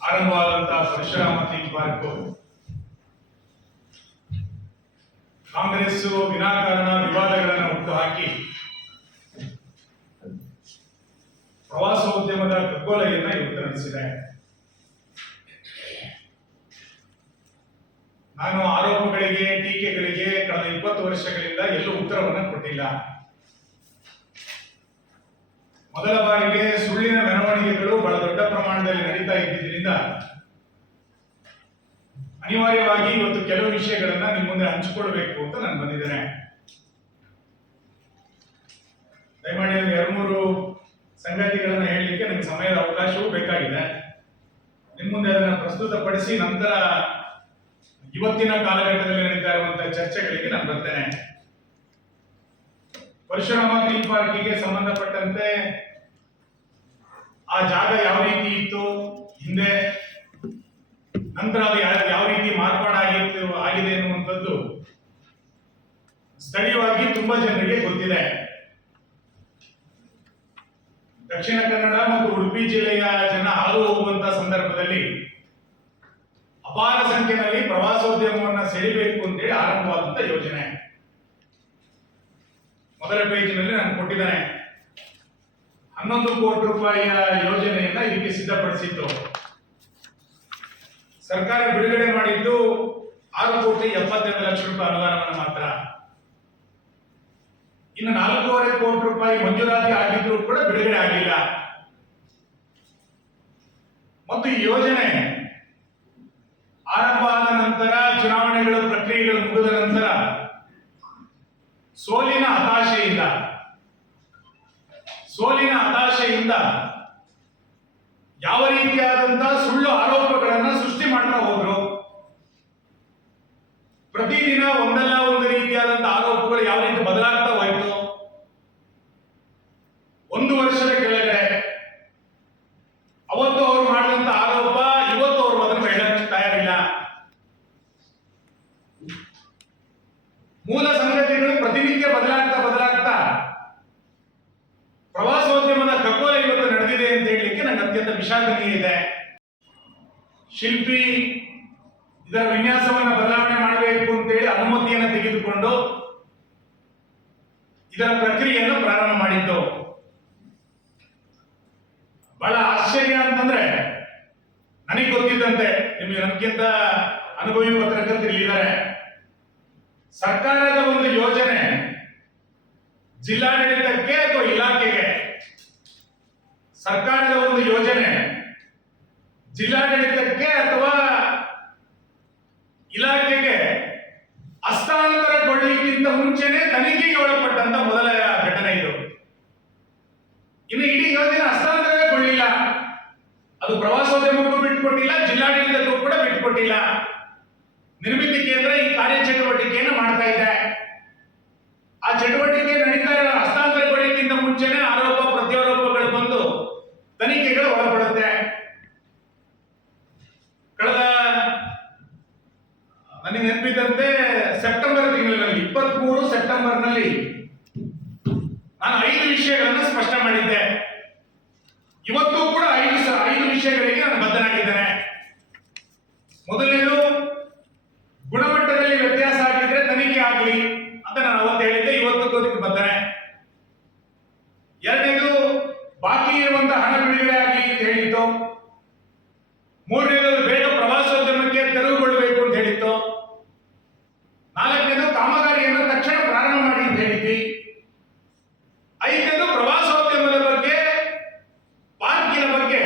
ಆರಂಭವಾದಂತಹ Parashurama theme park Congress ವಿನಾಕಾರಣ ವಿವಾದಗಳನ್ನು ಹುಟ್ಟುಹಾಕಿ ಪ್ರವಾಸೋದ್ಯಮದ ಕಗ್ಗೊಲೆಯನ್ನ ಇವತ್ತು ನಡೆಸಿದೆ. ನಾನು ಆರೋಪಗಳಿಗೆ ಟೀಕೆಗಳಿಗೆ ಕಳೆದ 20 ವರ್ಷಗಳಿಂದ ಎಲ್ಲೂ ಉತ್ತರವನ್ನು ಕೊಟ್ಟಿಲ್ಲ. ಮೊದಲ ಬಾರಿಗೆ ಸುಳ್ಳಿನ ಮೆರವಣಿಗೆಗಳು ಬಹಳ ದೊಡ್ಡ ಪ್ರಮಾಣದಲ್ಲಿ ನಡೀತಾ ಇದ್ದಿದ್ದರಿಂದ ಅನಿವಾರ್ಯವಾಗಿ ಇವತ್ತು ಕೆಲವು ವಿಷಯಗಳನ್ನ ನಿಮ್ಮ ಮುಂದೆ ಹಂಚಿಕೊಳ್ಬೇಕು ಅಂತ ನಾನು ಬಂದಿದ್ದೇನೆ. ದಯಮಾಡಿ 2-3 ಸಂಗತಿಗಳನ್ನ ಹೇಳಲಿಕ್ಕೆ ನನಗೆ ಸಮಯದ ಅವಕಾಶವೂ ಬೇಕಾಗಿದೆ. ನಿಮ್ಮ ಮುಂದೆ ಅದನ್ನು ಪ್ರಸ್ತುತಪಡಿಸಿ ನಂತರ ಇವತ್ತಿನ ಕಾಲಘಟ್ಟದಲ್ಲಿ ನಡೀತಾ ಇರುವಂತಹ ಚರ್ಚೆಗಳಿಗೆ ನಾನು ಬರ್ತೇನೆ. ಪರಶುರಾಮ ಥೀಮ್ ಪಾರ್ಕಿಗೆ ಸಂಬಂಧಪಟ್ಟಂತೆ ಆ ಜಾಗ ಯಾವ ರೀತಿ ಇತ್ತು ಹಿಂದೆ, ನಂತರ ಅದು ಯಾವ ರೀತಿ ಆಗಿದೆ ಎನ್ನುವಂಥದ್ದು ಸ್ಥಳೀಯವಾಗಿ ತುಂಬಾ ಜನರಿಗೆ ಗೊತ್ತಿದೆ. ದಕ್ಷಿಣ ಕನ್ನಡ ಮತ್ತು ಉಡುಪಿ ಜಿಲ್ಲೆಯ ಜನ ಹಾದು ಹೋಗುವಂತಹ ಸಂದರ್ಭದಲ್ಲಿ ಅಪಾರ ಸಂಖ್ಯೆಯಲ್ಲಿ ಪ್ರವಾಸೋದ್ಯಮವನ್ನು ಸೆಳೆಯಬೇಕು ಅಂತೇಳಿ ಆರಂಭವಾದಂತಹ ಯೋಜನೆ. ಮೊದಲ ಪೇಜಿನಲ್ಲಿ ನಾನು ಕೊಟ್ಟಿದ್ದೇನೆ. 11 ಕೋಟಿ ರೂಪಾಯಿಯ ಯೋಜನೆಯನ್ನ ಇದಕ್ಕೆ ಸಿದ್ಧಪಡಿಸಿತ್ತು. ಸರ್ಕಾರ ಬಿಡುಗಡೆ ಮಾಡಿದ್ದು 6,72,00,000 ರೂಪಾಯಿ ಅನುದಾನವನ್ನು ಮಾತ್ರ. ಇನ್ನು 4.5 ಕೋಟಿ ರೂಪಾಯಿ ಮಂಜೂರಾತಿ ಆಗಿದ್ರೂ ಕೂಡ ಬಿಡುಗಡೆ ಆಗಿಲ್ಲ. ಮತ್ತು ಈ ಯೋಜನೆ ಆರಂಭ ಆದ ನಂತರ ಚುನಾವಣೆಗಳ ಪ್ರಕ್ರಿಯೆಗಳು ಮುಗಿದ ನಂತರ ಸೋಲಿನ ಹತಾಶೆಯಿಂದ ಯಾವ ರೀತಿಯಾದಂತಹ ಸುಳ್ಳು ಆರೋಪಗಳನ್ನು ಸೃಷ್ಟಿ ಮಾಡ್ತಾ ಹೋದ್ರು. ಪ್ರತಿದಿನ ಒಂದಲ್ಲ ಒಂದು ರೀತಿಯಾದಂತಹ ಆರೋಪಗಳು ಯಾವ ರೀತಿ ಬದಲಾಗ್ತಾ ಹೋಯಿತು. 1 ವರ್ಷದ ಕೆಳಗಡೆ ಅವತ್ತು ಅವರು ಮಾಡಿದಂತ ಆರೋಪ ಇವತ್ತು ಅವರು ಅದನ್ನು ಹೇಳಕ್ಕೆ ತಯಾರಿಲ್ಲ. ಮೂಲ ಸಂಗತಿಗಳು ಪ್ರತಿನಿತ್ಯ ಬದಲಾಗ್ತಾ ಪ್ರವಾಸೋದ್ಯಮದ ಕಗ್ಗೊಲೆ ಇವತ್ತು ನಡೆದಿದೆ ಅಂತ ಹೇಳಲಿಕ್ಕೆ ನನಗೆ ಅತ್ಯಂತ ವಿಷಾದನೀಯ ಇದೆ. ಶಿಲ್ಪಿ ಇದರ ವಿನ್ಯಾಸವನ್ನು ಬದಲಾವಣೆ ಮಾಡಬೇಕು ಅಂತೇಳಿ ಅನುಮತಿಯನ್ನು ತೆಗೆದುಕೊಂಡು ಇದರ ಪ್ರಕ್ರಿಯೆಯನ್ನು ಪ್ರಾರಂಭ ಮಾಡಿದ್ದು. ಬಹಳ ಆಶ್ಚರ್ಯ ಅಂತಂದ್ರೆ, ನನಗೆ ಗೊತ್ತಿದ್ದಂತೆ, ನಿಮಗೆ ನಮ್ಗಿಂತ ಅನುಭವಿ ಪತ್ರಕರ್ತರು ಇಲ್ಲಿದ್ದಾರೆ, ಸರ್ಕಾರದ ಒಂದು ಯೋಜನೆ ಜಿಲ್ಲಾಡಳಿತಕ್ಕೆ ಅಥವಾ ಇಲಾಖೆಗೆ, ಸರ್ಕಾರದ ಒಂದು ಯೋಜನೆ ಜಿಲ್ಲಾಡಳಿತಕ್ಕೆ ಅಥವಾ ಇಲಾಖೆಗೆ ಹಸ್ತಾಂತರಗೊಳ್ಳಲಿಕ್ಕಿಂತ ಮುಂಚೆನೆ ತನಿಖೆಗೆ ಒಳಪಟ್ಟಂತ ಮೊದಲ ಘಟನೆ ಇದು. ಇನ್ನು ಇಡೀ ಯೋಜನೆ ಹಸ್ತಾಂತರಗೊಳ್ಳಿಲ್ಲ. ಅದು ಪ್ರವಾಸೋದ್ಯಮಕ್ಕೂ ಬಿಟ್ಟುಕೊಟ್ಟಿಲ್ಲ, ಜಿಲ್ಲಾಡಳಿತಕ್ಕೂ ಕೂಡ ಬಿಟ್ಟುಕೊಟ್ಟಿಲ್ಲ. ನಿರ್ಮಿತಿ ಕೇಂದ್ರ ಈ ಕಾರ್ಯಚಟುವಟಿಕೆಯನ್ನು ಮಾಡ್ತಾ ಇದೆ. ಆ ಚಟುವಟಿಕೆ ನಡೀತಾ ಇರೋ ಹಸ್ತಾಂತರಗೊಳ್ಳಲಿಕ್ಕಿಂತ ಮುಂಚೆನೆ ಆರೋಪ ಪ್ರತ್ಯಾರೋಪಗಳು ಬಂದು ತನಿಖೆಗಳು ಒಳಪಡುತ್ತೆ. ಕಳೆದ ನನಗೆ ನೆನಪಿದ್ದಂತೆ ಸೆಪ್ಟೆಂಬರ್ ತಿಂಗಳಿನಲ್ಲಿ 23 ಸೆಪ್ಟೆಂಬರ್ನಲ್ಲಿ ನಾನು 5 ವಿಷಯಗಳನ್ನು ಸ್ಪಷ್ಟ ಮಾಡಿದ್ದೆ. ಇವತ್ತು ಕೂಡ 5 ವಿಷಯಗಳಿಗೆ ನಾನು ಬದ್ಧನಾಗಿದ್ದೇನೆ. ಮೊದಲನೇದು, ಗುಣಮಟ್ಟದಲ್ಲಿ ವ್ಯತ್ಯಾಸ ಆಗಿದ್ರೆ ತನಿಖೆ ಆಗಲಿ ಅಂತ ನಾನು ಅವತ್ತು ಹೇಳಿದ್ದೆ. ಇವತ್ತು ಅದಕ್ಕೆ ಬದ್ಧನೆ. ಎರಡನೇದು, ಬಾಕಿ ಇರುವಂತಹ ಹಣ ಬಿಡುಗಡೆ ಆಗಲಿ ಅಂತ ಹೇಳಿತ್ತು. ಮೂರನೇದು, ಬೇಗ ಪ್ರವಾಸೋದ್ಯಮಕ್ಕೆ ತೆರವುಗೊಳ್ಳಬೇಕು ಅಂತ ಹೇಳಿತ್ತು. ನಾಲ್ಕನೇದು, ಕಾಮಗಾರಿಯನ್ನು ತಕ್ಷಣ ಪ್ರಾರಂಭ ಮಾಡಿ ಅಂತ ಹೇಳಿದ್ವಿ. ಐದನೇದು, ಪ್ರವಾಸೋದ್ಯಮದ ಬಗ್ಗೆ, ಪಾರ್ಕಿನ ಬಗ್ಗೆ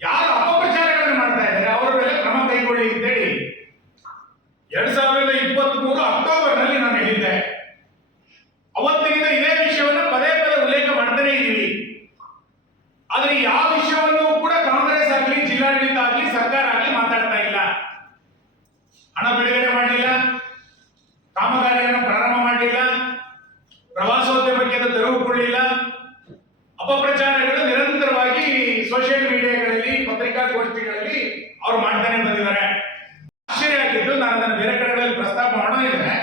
ಯಾರು ಅಪಪ್ರಚಾರಗಳನ್ನು ಮಾಡ್ತಾ ಇದ್ದಾರೆ ಅವರ ಮೇಲೆ ಕ್ರಮ ಕೈಗೊಳ್ಳಿ ಅಂತೇಳಿ 2023 ಅಕ್ಟೋಬರ್ನಲ್ಲಿ ನಾನು ಹೇಳಿದ್ದೆ. ಅವತ್ತಿನಿಂದ ಇದೇ ವಿಷಯವನ್ನು ಪದೇ ಪದೇ ಉಲ್ಲೇಖ ಮಾಡ್ತಾನೆ ಇದ್ದೀವಿ. ಆದರೆ ಯಾವ ವಿಷಯವನ್ನು ಕೂಡ ಕಾಂಗ್ರೆಸ್ ಆಗಲಿ, ಜಿಲ್ಲಾಡಳಿತ ಆಗಲಿ, ಸರ್ಕಾರ ಆಗಲಿ ಮಾತಾಡ್ತಾ ಇಲ್ಲ. ಹಣ ಬಿಡುಗಡೆ ಮಾಡಲಿಲ್ಲ, ಕಾಮಗಾರಿಯನ್ನು ಪ್ರಾರಂಭ ಮಾಡಲಿಲ್ಲ, ಪ್ರವಾಸೋದ್ಯಮಕ್ಕೆ ತೆರವುಗೊಳ್ಳಿಲ್ಲ. ಅಪಪ್ರಚಾರಗಳು ನಿರಂತರವಾಗಿ ಸೋಷಿಯಲ್ ಮೀಡಿಯಾಗಳಲ್ಲಿ, ಪತ್ರಿಕಾಗೋಷ್ಠಿಗಳಲ್ಲಿ ಅವರು ಮಾಡ್ತಾನೆ ಬಂದಿದ್ದಾರೆ. ಆಶ್ಚರ್ಯ ಆಗಿದ್ದು, ನಾನು ಅದನ್ನು ಬೇರೆ ಕಡೆಗಳಲ್ಲಿ ಪ್ರಸ್ತಾಪ ಮಾಡೋದಿದ್ರೆ,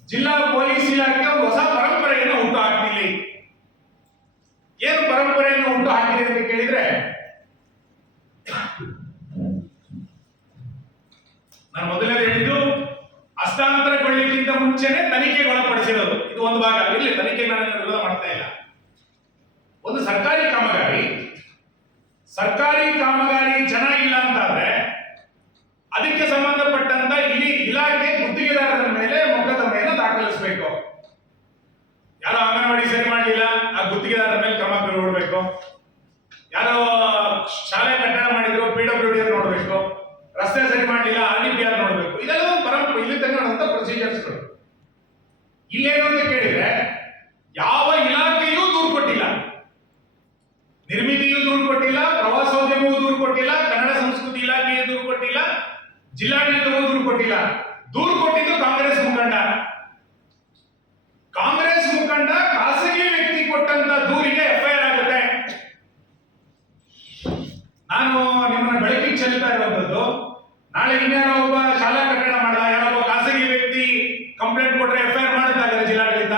ಜಿಲ್ಲಾ ಪೊಲೀಸ್ ಇಲಾಖೆ ಒಂದು ಹೊಸ ಪರಂಪರೆಯನ್ನು ಹುಟ್ಟು ಹಾಕ್ತಿಲ್ಲ. ಏನು ಪರಂಪರೆ ಹುಟ್ಟು ಹಾಕಿದೆ ಅಂತ ಕೇಳಿದ್ರೆ, ನಾನು ಮೊದಲೇ ಹೇಳಿದ್ದು ಹಸ್ತಾಂತರಗೊಳ್ಳಿಕ್ಕಿಂತ ಮುಂಚೆನೆ ತನಿಖೆಗೆ ಒಳಪಡಿಸಿರೋದು. ಇದು ಒಂದು ಭಾಗ ಇರಲಿ, ತನಿಖೆ ನಾನು ವಿರೋಧ ಮಾಡ್ತಾ ಇಲ್ಲ. ಒಂದು ಸರ್ಕಾರಿ ಕಾಮಗಾರಿ ಚೆನ್ನಾಗಿಲ್ಲ ಅಂತಾದ್ರೆ ಅದಕ್ಕೆ ಸಂಬಂಧಪಟ್ಟಂತ ಇಲ್ಲಿ ಇಲಾಖೆ ಗುತ್ತಿಗೆದಾರರ ಮೇಲೆ ಮೊಕದ್ದಮೆಯನ್ನು ದಾಖಲಿಸಬೇಕು. ಯಾರೋ ಅಂಗನವಾಡಿ ಸರಿ ಮಾಡಲಿಲ್ಲ, ಆ ಗುತ್ತಿಗೆದಾರರ ಮೇಲೆ ಕ್ರಮ ಕೈಗೊಳ್ಳಬೇಕು. ಯಾರೋ ಶಾಲೆ ಕಟ್ಟಡ ಮಾಡಿದ್ರು, PWD ನೋಡಬೇಕು. ರಸ್ತೆ ಸರಿ ಮಾಡಲಿಲ್ಲ, RDPR ನೋಡಬೇಕು. ಇದೆಲ್ಲ ಒಂದು ಪರಂಪರೆ, ಇಲ್ಲಿ ತಗೊಂಡಂತ ಪ್ರೊಸೀಜರ್ಸ್ಗಳು. ಇಲ್ಲೇನು ಅಂತ ಕೇಳಿದ್ರೆ, ಯಾವ ಇಲಾಖೆಯೂ ದೂರು ಕೊಟ್ಟಿಲ್ಲ. ನಿರ್ಮಿತಿಯೂ ದೂರು ಕೊಟ್ಟಿಲ್ಲ, ಪ್ರವಾಸೋದ್ಯಮವೂ ದೂರು ಕೊಟ್ಟಿಲ್ಲ, ಕನ್ನಡ ಸಂಸ್ಕೃತಿ ಇಲಾಖೆಯೂ ದೂರು ಕೊಟ್ಟಿಲ್ಲ, ಜಿಲ್ಲಾಡಳಿತವೂ ದೂರು ಕೊಟ್ಟಿಲ್ಲ. ದೂರು ಕೊಟ್ಟಿದ್ದು ಕಾಂಗ್ರೆಸ್ ಮುಖಂಡ ಖಾಸಗಿ ವ್ಯಕ್ತಿ ಕೊಟ್ಟಂತ ದೂರಿಗೆ FIR ಆಗುತ್ತೆ. ನಾನು ನಿಮ್ಮನ್ನ ಬೆಳಕಿಗೆ ಚೆಲ್ತಾ ಇರುವಂತದ್ದು, ನಾಳೆ ಇನ್ಯಾರೋ ಒಬ್ಬ ಶಾಲಾ ಕಟ್ಟಡ ಮಾಡ್ದ, ಯಾರೋ ಒಬ್ಬ ಖಾಸಗಿ ವ್ಯಕ್ತಿ ಕಂಪ್ಲೇಂಟ್ ಕೊಟ್ರೆ FIR ಮಾಡುತ್ತಾಗಲ್ಲ ಜಿಲ್ಲಾಡಳಿತ.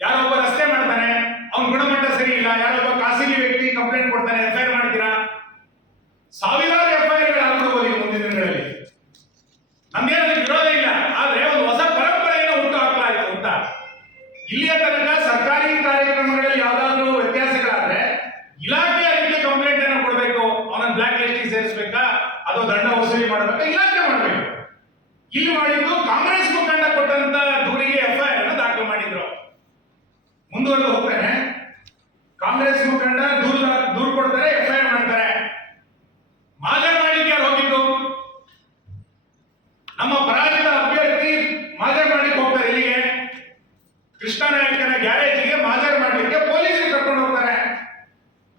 ಯಾರೋ ಒಬ್ಬ ರಸ್ತೆ ಮಾಡ್ತಾನೆ, ಅವನ ಗುಣಮಟ್ಟ ಸರಿ ಇಲ್ಲ, ಯಾರೋ ಒಬ್ಬ ಖಾಸಗಿ ವ್ಯಕ್ತಿ ಕಂಪ್ಲೇಂಟ್ ಕೊಡ್ತಾನೆ, FIR ಮಾಡ್ತೀರಾ? ಸಾವಿರಾರು FIR ಆಗ್ಬಿಡ್ಬೋದು ಈ ಮುಂದಿನ ದಿನಗಳಲ್ಲಿ. ನಮ್ಗೇನು ವಿರೋಧ ಇಲ್ಲ, ಆದ್ರೆ ಒಂದು ಹೊಸ ಪರಂಪರೆಯನ್ನು ಹುಟ್ಟು ಹಾಕಲಾಯಿತು ಅಂತ. ಇಲ್ಲಿಯ ತನಕ ಸರ್ಕಾರಿ ಕಾರ್ಯಕ್ರಮಗಳಲ್ಲಿ ಯಾವ್ದಾದ್ರು ವ್ಯತ್ಯಾಸಗಳಾದ್ರೆ ಇಲಾಖೆ ಅದಕ್ಕೆ ಕಂಪ್ಲೇಂಟ್ ಅನ್ನು ಕೊಡಬೇಕು, ಅವನ ಬ್ಲಾಕ್ ಲಿಸ್ಟ್ ಸೇರಿಸಬೇಕಾ ಅಥವಾ ದಂಡ ವಸೂಲಿ ಮಾಡಬೇಕಾ, ಇಲಾಖೆ ಮಾಡಬೇಕು. ಇಲ್ಲಿ ಮಾಡಿದ್ದು ಕಾಂಗ್ರೆಸ್ ಮುಖಂಡ ಕೊಟ್ಟಂತ ದೂರಿಗೆ FIR ಅನ್ನು ದಾಖಲು ಮಾಡಿದ್ರು. ಮುಂದುವರೆದು ಹೋಗ್ತಾನೆ, ಕಾಂಗ್ರೆಸ್ ಮುಖಂಡ ದೂರು ಕೊಡ್ತಾರೆ, FIR ಮಾಡ್ತಾರೆ. ಮಾಜರ್ ಮಾಡ್ಲಿಕ್ಕೆ ಯಾರು ಹೋಗಿದ್ದು? ನಮ್ಮ ಪರಾಜಿತ ಅಭ್ಯರ್ಥಿ ಮಾಜರ್ ಮಾಡ್ಲಿಕ್ಕೆ ಹೋಗ್ತಾರೆ. ಇಲ್ಲಿಗೆ ಕೃಷ್ಣನಾಯಕನ ಗ್ಯಾರೇಜಿಗೆ ಮಾಜರ್ ಮಾಡ್ಲಿಕ್ಕೆ ಪೊಲೀಸರು ಕರ್ಕೊಂಡು ಹೋಗ್ತಾರೆ.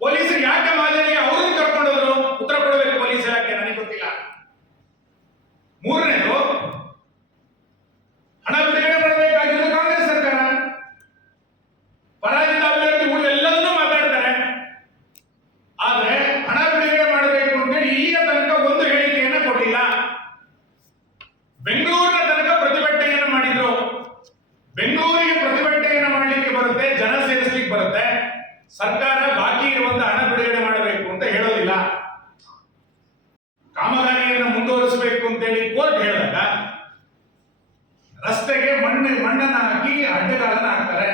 ಪೊಲೀಸರು ಯಾಕೆ ಮಾಜರಿಗೆ ಅವ್ರನ್ನ ಕರ್ಕೊಂಡು ಹೋದ್ರು? ಉತ್ತರ ಕೊಡಬೇಕು ಪೊಲೀಸ್ ಇಲಾಖೆ, ನನಗೆ ಗೊತ್ತಿಲ್ಲ. ಮೂರನೇದು, ಹಣ ಬಿಡುಗಡೆ ಮಾಡಬೇಕಾಗಿರೋದು ಕಾಂಗ್ರೆಸ್ ಸರ್ಕಾರ. ಪರಾಜಿತ ಅಭ್ಯರ್ಥಿಗಳು ಎಲ್ಲದನ್ನೂ ಮಾತಾಡ್ತಾರೆ, ಆದ್ರೆ ಹಣ ಬಿಡುಗಡೆ ಮಾಡಬೇಕು ಅಂತೇಳಿ ಇಲ್ಲಿಯ ತನಕ ಒಂದು ಹೇಳಿಕೆಯನ್ನ ಕೊಟ್ಟಿಲ್ಲ. ಬೆಂಗಳೂರಿನ ತನಕ ಪ್ರತಿಭಟನೆಯನ್ನು ಮಾಡಿದ್ರು. ಬೆಂಗಳೂರಿಗೆ ಪ್ರತಿಭಟನೆಯನ್ನು ಮಾಡಲಿಕ್ಕೆ ಬರುತ್ತೆ, ಜನ ಸೇರಿಸಲಿಕ್ಕೆ ಬರುತ್ತೆ. ಸರ್ಕಾರ ಬಾಕಿ ಇರುವಂತಹ ಹಣ ಬಿಡುಗಡೆ ಮಾಡಬೇಕು ಅಂತ ಹೇಳೋದಿಲ್ಲ. ಕಾಮಗಾರಿಯನ್ನು ಮುಂದುವರಿಸಬೇಕು ಅಂತೇಳಿ ಕೋರ್ಟ್ ಹೇಳಿದಾಗ ರಸ್ತೆಗೆ ಮಣ್ಣನ್ನು ಹಾಕಿ ಅಡ್ಡಗಾಲನ್ನ ಹಾಕ್ತಾರೆ.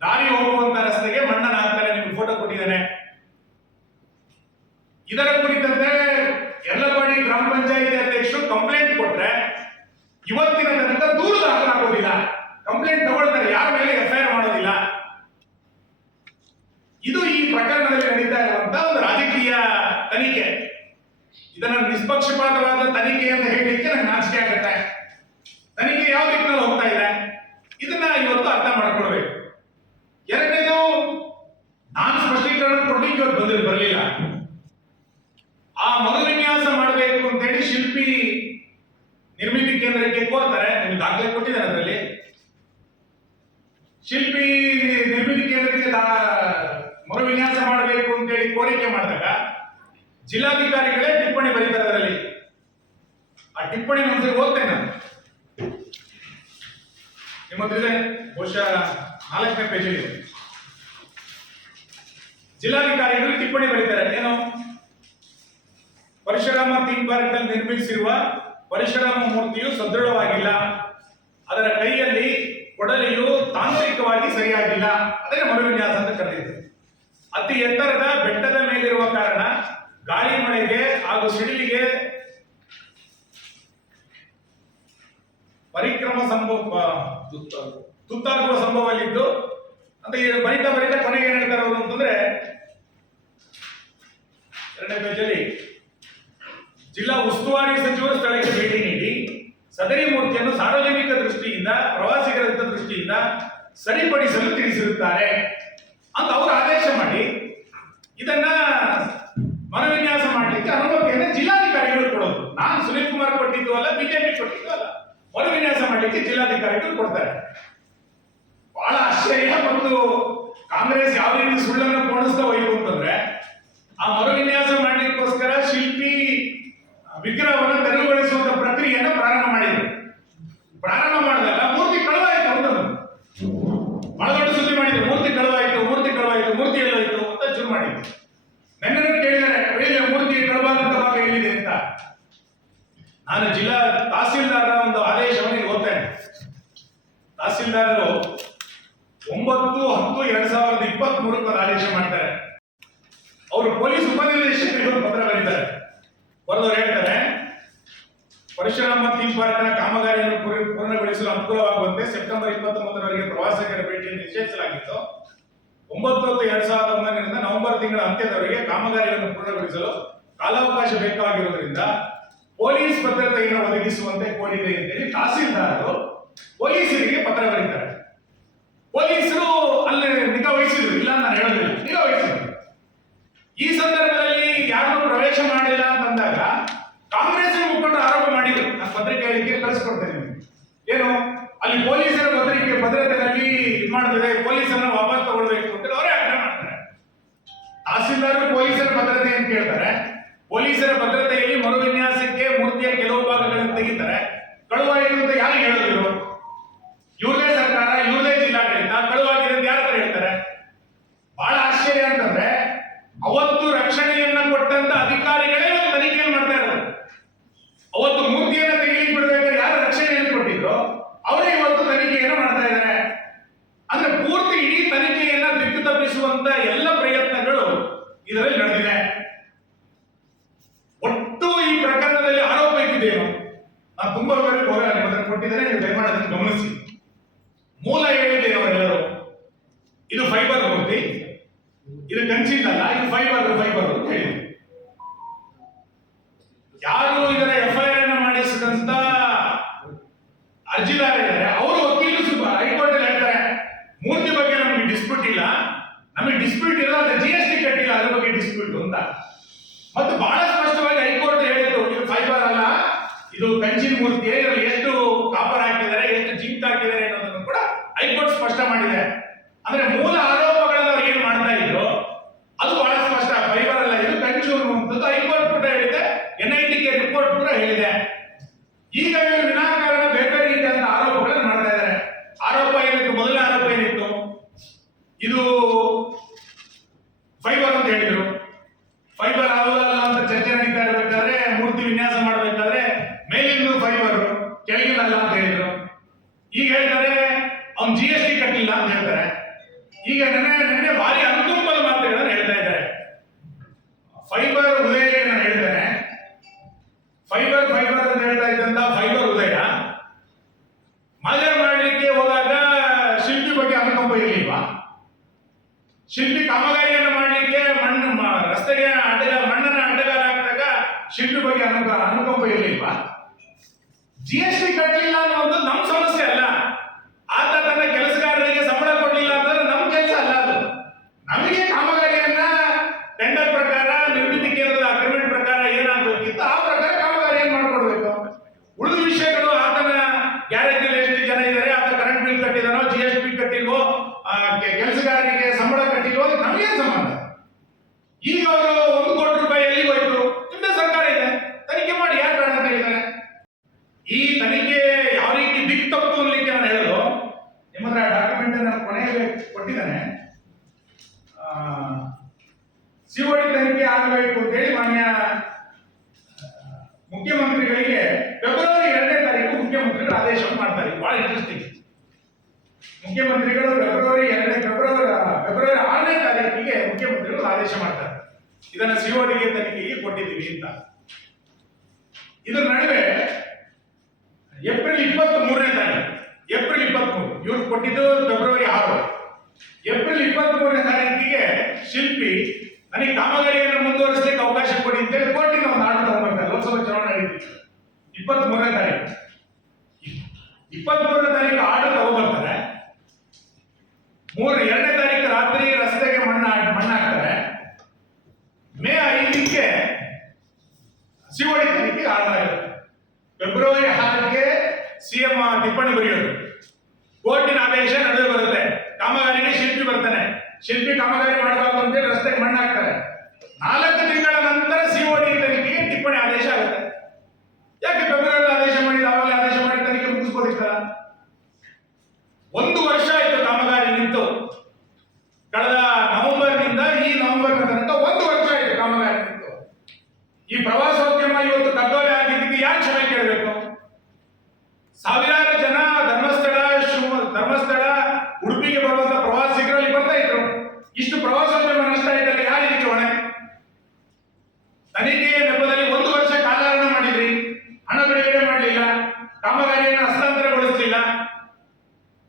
ದಾರಿ ಹೋಗುವಂತ ರಸ್ತೆಗೆ ಮಣ್ಣನ್ನು ಹಾಕ್ತಾರೆ. ನಿಮ್ಗೆ ಫೋಟೋ ಕೊಟ್ಟಿದ್ದೇನೆ. ಇದರ ಕುರಿತಂತೆ ಯರ್ಲಪಾಡಿ ಗ್ರಾಮ ಪಂಚಾಯಿತಿ ಅಧ್ಯಕ್ಷರು ಕಂಪ್ಲೇಂಟ್ ಕೊಟ್ರೆ ಇವತ್ತಿನ ತನಕ ದೂರು ದಾಖಲಾಗೋದಿಲ್ಲ. ಕಂಪ್ಲೇಂಟ್ ತಗೊಳ್ತಾರೆ, ಯಾರ ಮೇಲೆ FIR ಮಾಡೋದಿಲ್ಲ. ಇದು ಈ ಪ್ರಕರಣದಲ್ಲಿ ನಡೀತಾ ಇರುವಂತಹ ಒಂದು ರಾಜಕೀಯ ತನಿಖೆ. ಇದನ್ನ ನಿಷ್ಪಕ್ಷಪಾತವಾದ ತನಿಖೆ ಅಂತ ಹೇಳಲಿಕ್ಕೆ ನಂಗೆ ನಾಚಿಕೆ ಆಗುತ್ತೆ. ತನಿಖೆ ಯಾವ ದಿಕ್ಕಿನಲ್ಲಿ ಹೋಗ್ತಾ ಇದೆ ಇದನ್ನ ಇವತ್ತು ಅರ್ಥ ಮಾಡ್ಕೊಳ್ಬೇಕು. ಎರಡನೇದು, ನಾನು ಸ್ಪಷ್ಟೀಕರಣ ಕೊಡ್ಲಿಕ್ಕೆ ಇವತ್ತು ಬರಲಿಲ್ಲ. ಆ ಮರುವಿನ್ಯಾಸ ಮಾಡಬೇಕು ಅಂತೇಳಿ ಶಿಲ್ಪಿ ನಿರ್ಮಿತಿ ಕೇಂದ್ರಕ್ಕೆ ಕೋರ್ತಾರೆ. ನಿಮಗೆ ದಾಖಲೆ ಕೊಟ್ಟಿದ್ದಾರೆ. ಅದರಲ್ಲಿ ಶಿಲ್ಪಿ ನಿರ್ಮಿತಿ ಕೇಂದ್ರಕ್ಕೆ ಮರುವಿನ್ಯಾಸ ಮಾಡಬೇಕು ಅಂತೇಳಿ ಕೋರಿಕೆ ಮಾಡಿದಾಗ ಜಿಲ್ಲಾಧಿಕಾರಿಗಳೇ ಟಿಪ್ಪಣಿ ಬರೀತಾರೆ. ಅದರಲ್ಲಿ ಆ ಟಿಪ್ಪಣಿ ಒಂದ್ಸರಿ ಓದ್ತೇನೆ ನಾನು. ನಿಮ್ಮ ಹತ್ರ ಇದೆ, ಬಹುಶಃ 4ನೇ ಪೇಜ್ ಇದೆ. ಜಿಲ್ಲಾಧಿಕಾರಿಗಳು ಟಿಪ್ಪಣಿ ಬರೀತಾರೆ. ಏನು? ಪರಶುರಾಮ ಥೀಮ್ ಪಾರ್ಕ್ ನಲ್ಲಿ ನಿರ್ಮಿಸಿರುವ ಪರಶುರಾಮ ಮೂರ್ತಿಯು ಸದೃಢವಾಗಿಲ್ಲ, ಅದರ ಕೈಯಲ್ಲಿ ಕೊಡಲಿಯು ತಾಂತ್ರಿಕವಾಗಿ ಸರಿಯಾಗಿಲ್ಲ, ಅದನ್ನೇ ಮರುವಿನ್ಯಾಸ ಅಂತ ಕರೆದಿದೆ. ಅತಿ ಎತ್ತರದ ಬೆಟ್ಟದ ಮೇಲಿರುವ ಕಾರಣ ಗಾಳಿ ಮಳೆಗೆ ಹಾಗೂ ಸಿಡಿಲಿಗೆ ತುತ್ತಾಗುವ ಸಂಭವವಿದ್ದು ಅಂತ ಬರಿತಾ ಕೊನೆಗೆ ಏನ್ ಹೇಳ್ತಾರೆ ಅವರು ಅಂತಂದ್ರೆ, 2ನೇ ಪೇಜಲ್ಲಿ ಜಿಲ್ಲಾ ಉಸ್ತುವಾರಿ ಸಚಿವರು ಸ್ಥಳಕ್ಕೆ ಭೇಟಿ ನೀಡಿ ಸದರಿ ಮೂರ್ತಿಯನ್ನು ಸಾರ್ವಜನಿಕ ದೃಷ್ಟಿಯಿಂದ, ಪ್ರವಾಸಿಗರ ದೃಷ್ಟಿಯಿಂದ ಸರಿಪಡಿಸಲು ತಿಳಿಸಿರುತ್ತಾರೆ ಅಂತ ಅವರು ಆದೇಶ ಮಾಡಿ ಇದನ್ನ ಮರುವಿನ್ಯಾಸ ಮಾಡಲಿಕ್ಕೆ ಅನುಮತಿಯನ್ನು ಜಿಲ್ಲಾಧಿಕಾರಿಗಳು ಕೊಡೋದು. ನಾನು ಸುನೀಲ್ ಕುಮಾರ್ ಕೊಟ್ಟಿದ್ದು ಅಲ್ಲ, ಬಿಜೆಪಿ ಕೊಟ್ಟಿದ್ದು ಅಲ್ಲ. ಮರುವಿನ್ಯಾಸ ಮಾಡಲಿಕ್ಕೆ ಜಿಲ್ಲಾಧಿಕಾರಿಗಳು ಕೊಡ್ತಾರೆ. ಬಹಳ ಆಶ್ಚರ್ಯ. ಮತ್ತು ಕಾಂಗ್ರೆಸ್ ಯಾವ ರೀತಿ ಸುಳ್ಳನ್ನು ಪೋಣಿಸ್ತಾ ಹೋಯ್ತು ಅಂತಂದ್ರೆ, ಆ ಮರುವಿನ್ಯಾಸ ಮಾಡಲಿಕ್ಕೋಸ್ಕರ ಶಿಲ್ಪಿ ವಿಗ್ರಹವನ್ನು ತೆರವುಗೊಳಿಸುವಂತ ಪ್ರಕ್ರಿಯೆಯನ್ನು ಪ್ರಾರಂಭ ಮಾಡಿದ್ರು. ಪ್ರಾರಂಭ ಮಾಡಿದಾಗ ಮೂರ್ತಿ ಕಳವಾಯಿತು ಅಂತ ಬಹಳ ದೊಡ್ಡ ಸುದ್ದಿ ಮಾಡಿದ್ರು. ಮೂರ್ತಿ ಕಳವಾಯಿತು, ಮೂರ್ತಿ ಎಲ್ಲೋಯ್ತು ಅಂತ ಮಾಡಿದ್ದೆ. ನೆನ್ನೆ ಕೇಳಿದರೆ ಮೂರ್ತಿ ಕಳಬಾದಂತ ಭಾಗ ಎಲ್ಲಿದೆ ಅಂತ. ನಾನು ಜಿಲ್ಲಾ ತಹಸೀಲ್ದಾರರ ಒಂದು ಆದೇಶವನ್ನು ಓದ್ತೇನೆ. ತಹಸೀಲ್ದಾರರು 9/10/2023 ಆದೇಶ ಮಾಡ್ತಾರೆ. ಅವರು ಪೊಲೀಸ್ ಉಪನಿರ್ದೇಶಕರಿಗೆ ಪತ್ರ ಬರೀತಾರೆ. ಬರೆದವರು ಹೇಳ್ತಾರೆ, ಪರಶುರಾಮ ಥೀಮ್ ಪಾರ್ಕ್ನ ಕಾಮಗಾರಿಯನ್ನು ಪೂರ್ಣಗೊಳಿಸಲು ಅನುಕೂಲವಾಗುವಂತೆ ಸೆಪ್ಟೆಂಬರ್ 21ರವರೆಗೆ ಪ್ರವಾಸಿಗರ ಭೇಟಿಯನ್ನು ನಿಷೇಧಿಸಲಾಗಿತ್ತು. 9/10/2019 ನವೆಂಬರ್ ತಿಂಗಳ ಅಂತ್ಯದವರೆಗೆ ಕಾಮಗಾರಿಯನ್ನು ಪೂರ್ಣಗೊಳಿಸಲು ಕಾಲಾವಕಾಶ ಬೇಕಾಗಿರುವುದರಿಂದ ಪೊಲೀಸ್ ಭದ್ರತೆಯನ್ನು ಒದಗಿಸುವಂತೆ ಕೋರಿದೆ ಅಂತೇಳಿ ತಹಸೀಲ್ದಾರರು ಪೊಲೀಸರಿಗೆ ಪತ್ರ ಬರೀತಾರೆ. ಪೊಲೀಸರು ಅಲ್ಲಿ ನಿಗಾ ವಹಿಸಿದ್ರು, ಇಲ್ಲ ನಾನು ಹೇಳೋದಿಲ್ಲ, ನಿಗಾ ವಹಿಸಿದ್ರು. ಈ ಸಂದರ್ಭದಲ್ಲಿ ಯಾರು ಪ್ರವೇಶ ಮಾಡಿಲ್ಲ ಅಂತಂದಾಗ ಕಾಂಗ್ರೆಸ್ ಮುಖಂಡರು ಆರೋಪ ಮಾಡಿದ್ರು. ನಾನು ಪತ್ರಿಕೆಗಳಿಗೆ ಕಳಿಸ್ಕೊಡ್ತೇನೆ ನಿಮಗೆ. ಏನು ಅಲ್ಲಿ ಪೊಲೀಸರ ಭದ್ರತೆಯಲ್ಲಿ ಇದು ಮಾಡಿದ್ರೆ ಪೊಲೀಸರನ್ನ ವಾಪಸ್ ತಗೊಳ್ಬೇಕು ಅಂತ ಅವರೇ ಆಗ್ರಹ ಮಾಡ್ತಾರೆ. ತಹಸೀಲ್ದಾರರು ಪೊಲೀಸರ ಭದ್ರತೆ ಅಂತ ಕೇಳ್ತಾರೆ. ಪೊಲೀಸರ ಭದ್ರತೆಯಲ್ಲಿ ಮರು ವಿನ್ಯಾಸಕ್ಕೆ ಮೂರ್ತಿಯ ಕೆಲವು ಭಾಗಗಳನ್ನು ತೆಗಿತಾರೆ. ಕಳುವಾಯಿತು ಅಂತ ಯಾರು ಹೇಳಿದ್ರು? ಇವ್ರದೇ ಸರ್ಕಾರ, ಇವ್ರದೇ ಜಿಲ್ಲಾಡಳಿತ. ಕಳುವಾಗಿದೆ ಅಂತ ಯಾರ ಹೇಳ್ತಾರೆ? ಬಹಳ ಆಶ್ಚರ್ಯ ಅಂತಂದ್ರೆ ಅವತ್ತು ರಕ್ಷಣೆಯನ್ನ ಕೊಟ್ಟಂತ ಅಧಿಕಾರಿಗಳೇ ಒಂದು ತನಿಖೆಯನ್ನು ಮಾಡ್ತಾ ಇರೋದು. ಅವತ್ತು ಮೂರ್ತಿಯನ್ನ ತೆಗಿಲಿಕ್ಕೆ ಬಿಡಬೇಕಾದ್ರೆ ಯಾರು ರಕ್ಷಣೆಯನ್ನು ಕೊಟ್ಟಿದ್ರು ಅವರೇ ಇವತ್ತು ತನಿಖೆಯನ್ನು ಮಾಡ್ತಾ ಇದ್ದಾರೆ. ಅಂದ್ರೆ ಪೂರ್ತಿ ಇಡೀ ತನಿಖೆಯನ್ನ ದಿಕ್ಕು ತಪ್ಪಿಸುವಂತ ಎಲ್ಲ ಪ್ರಯತ್ನಗಳು ಇದರಲ್ಲಿ ನಡೆದಿದೆ. ಒಟ್ಟು ಈ ಪ್ರಕರಣದಲ್ಲಿ ಆರೋಪ ಇದ್ದಿದ್ದೇನು? ನಾನು ತುಂಬಾ ವಿವರಕ್ಕೆ ಹೋಗಲ್ಲ, ನಿಮಗೆ ಕೊಟ್ಟಿದ್ದೇನೆ, ನೀವು ದಯಮಾಡಿ ಅದನ್ನು ಗಮನಿಸಿ. ಮೂಲ ಹೇಳಿದ್ದೇನು ಅವರೆಲ್ಲರೂ? ಇದು ಫೈಬರ್ ಮೂರ್ತಿ, ಇದು ಕಂಚಿದ್ದಲ್ಲ, ಇದು ಫೈಬರ್ ಅಂತ ಹೇಳಿ. ಯಾರು ಇದರ FIR ಅನ್ನು ಮಾಡಿಸಿದಂತ ಅರ್ಜಿದಾರ ಇದ್ದಾರೆ, ಅವರು ವಕೀಲರು ಹೈಕೋರ್ಟ್ ಅಲ್ಲಿ ಹೇಳ್ತಾರೆ, ಮೂರ್ತಿ ಬಗ್ಗೆ ನಮಗೆ ಡಿಸ್ಪ್ಯೂಟ್ ಇಲ್ಲ, ನಮಗೆ ಡಿಸ್ಪ್ಯೂಟ್ ಇಲ್ಲ, ಅದು GST ಕಟ್ಟಿಲ್ಲ, ಅದ್ರ ಬಗ್ಗೆ ಡಿಸ್ಪ್ಯೂಟ್ ಅಂತ. ಮತ್ತು ಬಹಳ ಸ್ಪಷ್ಟವಾಗಿ ಹೈಕೋರ್ಟ್ ಹೇಳಿದ್ರು, ಇದು ಫೈಬರ್ ಅಲ್ಲ, ಇದು ಕಂಚಿನ ಮೂರ್ತಿ, ಇದರಲ್ಲಿ ಎಷ್ಟು ಕಾಪರ್ ಹಾಕಿದ್ದಾರೆ, ಎಷ್ಟು ಜಿಂಕ್ ಹಾಕಿದ್ದಾರೆ ಅನ್ನೋದನ್ನು ಕೂಡ ಹೈಕೋರ್ಟ್ ಸ್ಪಷ್ಟ ಮಾಡಿದೆ. ಅಂದ್ರೆ ಮೂಲ ಆರೋಪಗಳನ್ನು ಅವ್ರು ಏನ್ ಮಾಡ್ತಾ ಇದ್ರು ಅದು ಬಹಳ ಸ್ಪಷ್ಟ. ಫೈಬರ್ ಅಲ್ಲ, ಇದು ಕಂಚು ಅನ್ನುವಂಥದ್ದು ಹೈಕೋರ್ಟ್ ಕೂಡ ಹೇಳಿದೆ, NITK ರಿಪೋರ್ಟ್ ಕೂಡ ಹೇಳಿದೆ. ಈಗ ಇವರು ವಿನಾಕಾರಣ ಬೇರೆ ರೀತಿಯಾದ ಆರೋಪಗಳನ್ನು ಮಾಡ್ತಾ ಇದ್ದಾರೆ. ಆರೋಪ ಏನಿತ್ತು? ಮೊದಲನೇ ಆರೋಪ ಏನಿತ್ತು? ಇದು ಫೈಬರ್ ಅಂತ ಹೇಳಿದ್ರು. ಫೈಬರ್ ಆಗುವುದಲ್ಲ ಅಂತ ಚರ್ಚೆ ನಡೀತಾ ಇರಬೇಕಾದ್ರೆ, ಮೂರ್ತಿ ವಿನ್ಯಾಸ ಮಾಡಬೇಕಾದ್ರೆ ಮೇಲಿಂದು ಫೈಬರ್ ಕೆಳಗಿನಲ್ಲ ಅಂತ ಹೇಳಿದ್ರು. ಈಗ ಹೇಳ್ತಾರೆ ಅವ್ನು GST ಕಟ್ಟಿಲ್ಲ ಅಂತ ಹೇಳ್ತಾರೆ. ಈಗ ನೆನ್ನೆ ಭಾರಿ ಅನುಕಂಪದ ಮಾತುಗಳನ್ನು ಹೇಳ್ತಾ ಇದ್ದಾರೆ. ಫೈಬರ್ ಉದಯ ನಾನು ಹೇಳ್ತೇನೆ, ಫೈಬರ್ ಅಂತ ಹೇಳ್ತಾ ಇದ್ದಂತ ಫೈಬರ್ ಉದಯ ಮಾಜರ್ ಮಾಡಲಿಕ್ಕೆ ಹೋದಾಗ ಶಿಲ್ಪಿ ಬಗ್ಗೆ ಅನುಕಂಪ ಇರಲಿಲ್ವಾ? ಶಿಲ್ಪಿ ಕಾಮಗಾರಿಯನ್ನು ಮಾಡಲಿಕ್ಕೆ ರಸ್ತೆಗೆ ಮಣ್ಣನ್ನ ಅಡ್ಡಗಾಲ ಹಾಕಿದಾಗ ಶಿಲ್ಪಿ ಬಗ್ಗೆ ಅನುಕಂಪ ಇರಲಿಲ್ವಾ? GST ಕಟ್ಟಲಿಲ್ಲ ಅನ್ನೋದು ನಮ್ಮ ಸಮಸ್ಯೆ ಅಲ್ಲ. ಆತ ತನ್ನ ಕೆಲಸಗಾರರಿಗೆ ಸಂಬಳ ಕೊಡಲಿಲ್ಲ ಅಂತಂದ್ರೆ ನಮ್ಮ ಕೆಲಸ ಅಲ್ಲ ಅದು. ನಮಗೆ ಕಾಮಗಾರಿಯನ್ನ ಟೆಂಡರ್ ಪ್ರಕಾರ, ನಿರ್ಮಿತಿ ಕೇಂದ್ರದ ಅಗ್ರಿಮೆಂಟ್ ಪ್ರಕಾರ ಏನಾಗಬೇಕಿತ್ತು ಆ ಪ್ರಕಾರ ಕಾಮಗಾರಿಯನ್ನು ಮಾಡಿಕೊಡ್ಬೇಕು. ಉಳಿದ ವಿಷಯಗಳು ಆತನ ಗ್ಯಾರೇಜ್ ಎಷ್ಟು ಜನ ಇದ್ದಾರೆ, ಆತ ಕರೆಂಟ್ ಬಿಲ್ ಕಟ್ಟಿದಾನೋ, GST ಕಟ್ಟಿಲ್ವೋ, ಕೆಲಸಗಾರರಿಗೆ ಸಂಬಳ ಕಟ್ಟಿಲ್ವೋ, ನಮಗೇನು ಸಂಬಂಧ? ಈಗ ಅವರು 1 ಕೋಟಿ ರೂಪಾಯಿ ಎಲ್ಲಿ ಹೋಯ್ತು? ನಿಮ್ಮದೇ ಸರ್ಕಾರ ಇದೆ, ತನಿಖೆ ಮಾಡಿ. ಯಾರು ಬೇಡ ಅಂತ ಹೇಳಿದ್ದಾರೆ? ಈ ತನಿಖೆ ಯಾವ ರೀತಿ ದಿಕ್ಕು ತಪ್ಪು ಅನ್ಲಿಕ್ಕೆ ನಾನು ಹೇಳೋದು, ನಿಮ್ಮ ಹತ್ರ ಡಾಕ್ಯುಮೆಂಟ್ ನಾನು ಕೊನೆಯಲ್ಲಿ ಕೊಟ್ಟಿದ್ದೇನೆ. COD ತನಿಖೆ ಆಗಬೇಕು ಅಂತ ಹೇಳಿ ಮಾನ್ಯ ಮುಖ್ಯಮಂತ್ರಿಗಳಿಗೆ ಫೆಬ್ರವರಿ 2ನೇ ತಾರೀಕು ಮುಖ್ಯಮಂತ್ರಿಗಳು ಆದೇಶವನ್ನು ಮಾಡ್ತಾರೆ. ಬಹಳ ಇಂಟ್ರೆಸ್ಟಿಂಗ್. ಮುಖ್ಯಮಂತ್ರಿಗಳು ಫೆಬ್ರವರಿ 6ನೇ ತಾರೀಕಿಗೆ ಮುಖ್ಯಮಂತ್ರಿಗಳು ಆದೇಶ ಮಾಡ್ತಾರೆ, ಇದನ್ನ CODಗೆ ತನಿಖೆಗೆ ಕೊಟ್ಟಿದ್ದೀವಿ ಅಂತ. ಇದರ ನಡುವೆ ಏಪ್ರಿಲ್ 23ನೇ ತಾರೀಕು, ಇವ್ರು ಕೊಟ್ಟಿದ್ದು ಫೆಬ್ರವರಿ 6. ಏಪ್ರಿಲ್ 23ನೇ ತಾರೀಕಿಗೆ ಶಿಲ್ಪಿ ನನಗೆ ಕಾಮಗಾರಿಯನ್ನು ಮುಂದುವರಿಸಲಿಕ್ಕೆ ಅವಕಾಶ ಕೊಡಿ ಅಂತೇಳಿ ಕೋರ್ಟಿನ ಒಂದು ಆರ್ಡರ್ ತಗೊಂಡ್ಬರ್ತಾರೆ. ಲೋಕಸಭಾ ಚುನಾವಣೆ ನಡೀತಿತ್ತು 23ನೇ ತಾರೀಕು. 23ನೇ ತಾರೀಕು ಆರ್ಡರ್ ತಗೊಂಡ್ಬರ್ತಾರೆ. 2ನೇ ತಾರೀಕು ರಾತ್ರಿ ರಸ್ತೆಗೆ ಮಣ್ಣು ಹಾಕ್ತಾರೆ. ಮೇ 5ಕ್ಕೆ COD ತನಿಖೆ ಆರ್ಡರ್ ಆಗುತ್ತೆ. ಫೆಬ್ರವರಿ 6ಕ್ಕೆ CM ಟಿಪ್ಪಣಿ ಬರೆಯೋದು, ಕೋರ್ಟಿನ ಆದೇಶ ನಡುವೆ ಬರುತ್ತೆ. ಕಾಮಗಾರಿಗೆ ಶಿಲ್ಪಿ ಬರ್ತಾನೆ, ಶಿಲ್ಪಿ ಕಾಮಗಾರಿ ಮಾಡಬಾರ್ದು ಅಂತೇಳಿ ರಸ್ತೆಗೆ ಮಣ್ಣು ಹಾಕ್ತಾರೆ. 4 ತಿಂಗಳ ನಂತರ COD ತನಿಖೆಗೆ ಟಿಪ್ಪಣಿ ಆದೇಶ ಆಗುತ್ತೆ. ಯಾಕೆ ಫೆಬ್ರವರಿ ಆದೇಶ ಮಾಡಿದ, ಆವಾಗಲೇ ಆದೇಶ ಮಾಡಿ ತನಿಖೆ ಮುಗಿಸ್ಬೋದಿತ್ತಲ್ಲ? 1 ವರ್ಷ ಆಯ್ತು ಕಾಮಗಾರಿ ನಿಂತು. ಕಳೆದ ನವೆಂಬರ್ನಿಂದ ಈ ನವೆಂಬರ್ ಈ ಪ್ರವಾಸೋದ್ಯಮ ಇವತ್ತು ಕಗ್ಗೊಲೆ ಆಗಿದ್ದಕ್ಕೆ ಯಾಕೆ ಕ್ಷಮೆ ಕೇಳಬೇಕು? ಸಾವಿರಾರು ಜನ ಧರ್ಮಸ್ಥಳ ಉಡುಪಿಗೆ ಬರುವಂತ ಪ್ರವಾಸಿಗರು ಅಲ್ಲಿ ಬರ್ತಾ ಇದ್ರು. ಇಷ್ಟು ಪ್ರವಾಸೋದ್ಯಮ ನಷ್ಟ ಇದ್ದಲ್ಲಿ ಯಾರು ಇದಕ್ಕೆ ಹೊಣೆ? ತನಿಖೆಯ ನೆಪದಲ್ಲಿ 1 ವರ್ಷ ಕಾಲಹರಣ ಮಾಡಿದ್ರಿ, ಹಣ ಬಿಡುಗಡೆ ಮಾಡಲಿಲ್ಲ, ಕಾಮಗಾರಿಯನ್ನು ಹಸ್ತಾಂತರಗೊಳಿಸಲಿಲ್ಲ,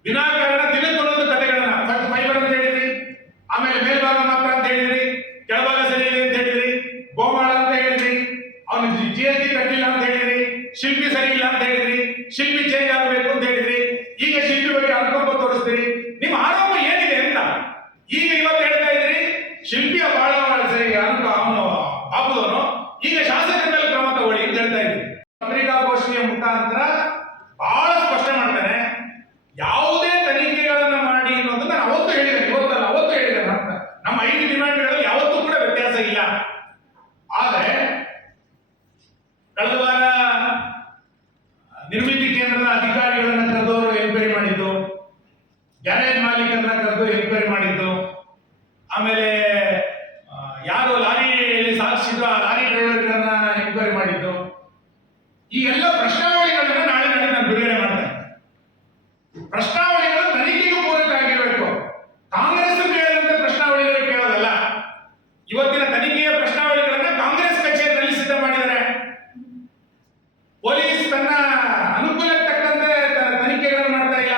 ವಿನಾಕಾರಣ ದಿನಕ್ಕೊಂದೊಂದು ಕಥೆಗಳನ್ನ ಫೈಬರ್ ಅಂತ ಹೇಳಿದ್ರಿ, ಆಮೇಲೆ ಮೇಲ್ಭಾಗ ಮಾತ್ರ ಅಂತ ಹೇಳಿದ್ರಿ, ಕೆಳಭಾಗ ಸರಿ ಇದೆ ಅಂತ ಹೇಳಿದ್ರಿ, ಗೋಮಾಳ ಅಂತ ಹೇಳಿದ್ರಿ, ಅವನು GST ಕಟ್ಟಿಲ್ಲ ಅಂತ ಹೇಳಿದ್ರಿ, ಶಿಲ್ಪಿ ಸರಿ ಇಲ್ಲ ಅಂತ ಹೇಳಿದ್ರಿ, ಶಿಲ್ಪಿ ಚೇಂಜ್ ಆಗಬೇಕು ಅಂತ ಹೇಳಿದ್ರಿ, ಈಗ ಶಿಲ್ಪಿ ಬಗ್ಗೆ ಅನುಕಂಪ ತೋರಿಸ್ತೀರಿ. ನಿಮ್ಮ ಆರೋಪ ಏನಿದೆ ಅಂತ ಈಗ ಇವತ್ತು ಹೇಳ್ತಾ ಇದ್ರಿ. ಶಿಲ್ಪಿಯ ಬಹಳ ಸರಿ ಅವನು ಬಾಬುದವನು, ಈಗ ಶಾಸಕರ ಮೇಲೆ ಕ್ರಮ ತಗೊಳ್ಳಿ ಅಂತ ಹೇಳ್ತಾ ಇದ್ರಿ. ಪತ್ರಿಕಾಗೋಷ್ಠಿಯ ಮುಖಾಂತರ ಬಹಳ ಸ್ಪಷ್ಟ ಮಾಡ್ತಾನೆ, ಯಾವುದೇ ತನಿಖೆಗಳನ್ನ ಮಾಡಿ ಅನ್ನೋದು ನಾನು ಅವತ್ತು ಹೇಳಿದ್ದೇನೆ, ಇವತ್ತಲ್ಲ ಅವತ್ತು ಹೇಳಿದ್ದೇನೆ. ನಮ್ಮ 5 ಡಿಮ್ಯಾಂಡ್ಗಳಲ್ಲಿ ಯಾವತ್ತೂ ಕೂಡ ವ್ಯತ್ಯಾಸ ಇಲ್ಲ. ಆದರೆ ಕಳೆದ ವಾರ ನಿರ್ಮಿತಿ ಕೇಂದ್ರದ ಅಧಿಕಾರಿಗಳನ್ನ ಕರೆದವರು ಎನ್ಕ್ವೈರಿ ಮಾಡಿದ್ದು, ಗ್ಯಾರೇಜ್ ಮಾಲೀಕರನ್ನ ಕರೆದು ಎನ್ಕ್ವೈರಿ ಮಾಡಿದ್ದು, ಆಮೇಲೆ ಯಾರು ಲಾರಿಯಲ್ಲಿ ಸಾಗಿಸಿದ್ರು ಆ ಲಾರಿ ಡ್ರೈವರ್ಗಳನ್ನ ಎನ್ಕ್ವೈರಿ ಮಾಡಿದ್ದು, ಈ ಎಲ್ಲ ಪ್ರಶ್ನಾವಳಿಗಳನ್ನ ನಾಳೆ ನಾನು ಬಿಡುಗಡೆ ಮಾಡ್ತೇನೆ. ಪ್ರಶ್ನಾವಳಿಗಳು ತನಿಖೆಗೂ ಪೂರಕ ಆಗಿರಬೇಕು. ಕಾಂಗ್ರೆಸ್ ಕೇಳಿದಂತೆ ಪ್ರಶ್ನಾವಳಿಗಳು ಕೇಳೋದಲ್ಲ. ಇವತ್ತಿನ ತನಿಖೆಯ ಪ್ರಶ್ನಾವಳಿಗಳನ್ನ ಕಾಂಗ್ರೆಸ್ ಕಚೇರಿಯಲ್ಲಿ ಸಿದ್ಧ ಮಾಡಿದ್ದಾರೆ. ಪೊಲೀಸ್ ತನ್ನ ಅನುಕೂಲಕ್ಕೆ ತಕ್ಕಂತೆ ತನಿಖೆಗಳನ್ನು ಮಾಡ್ತಾ ಇಲ್ಲ.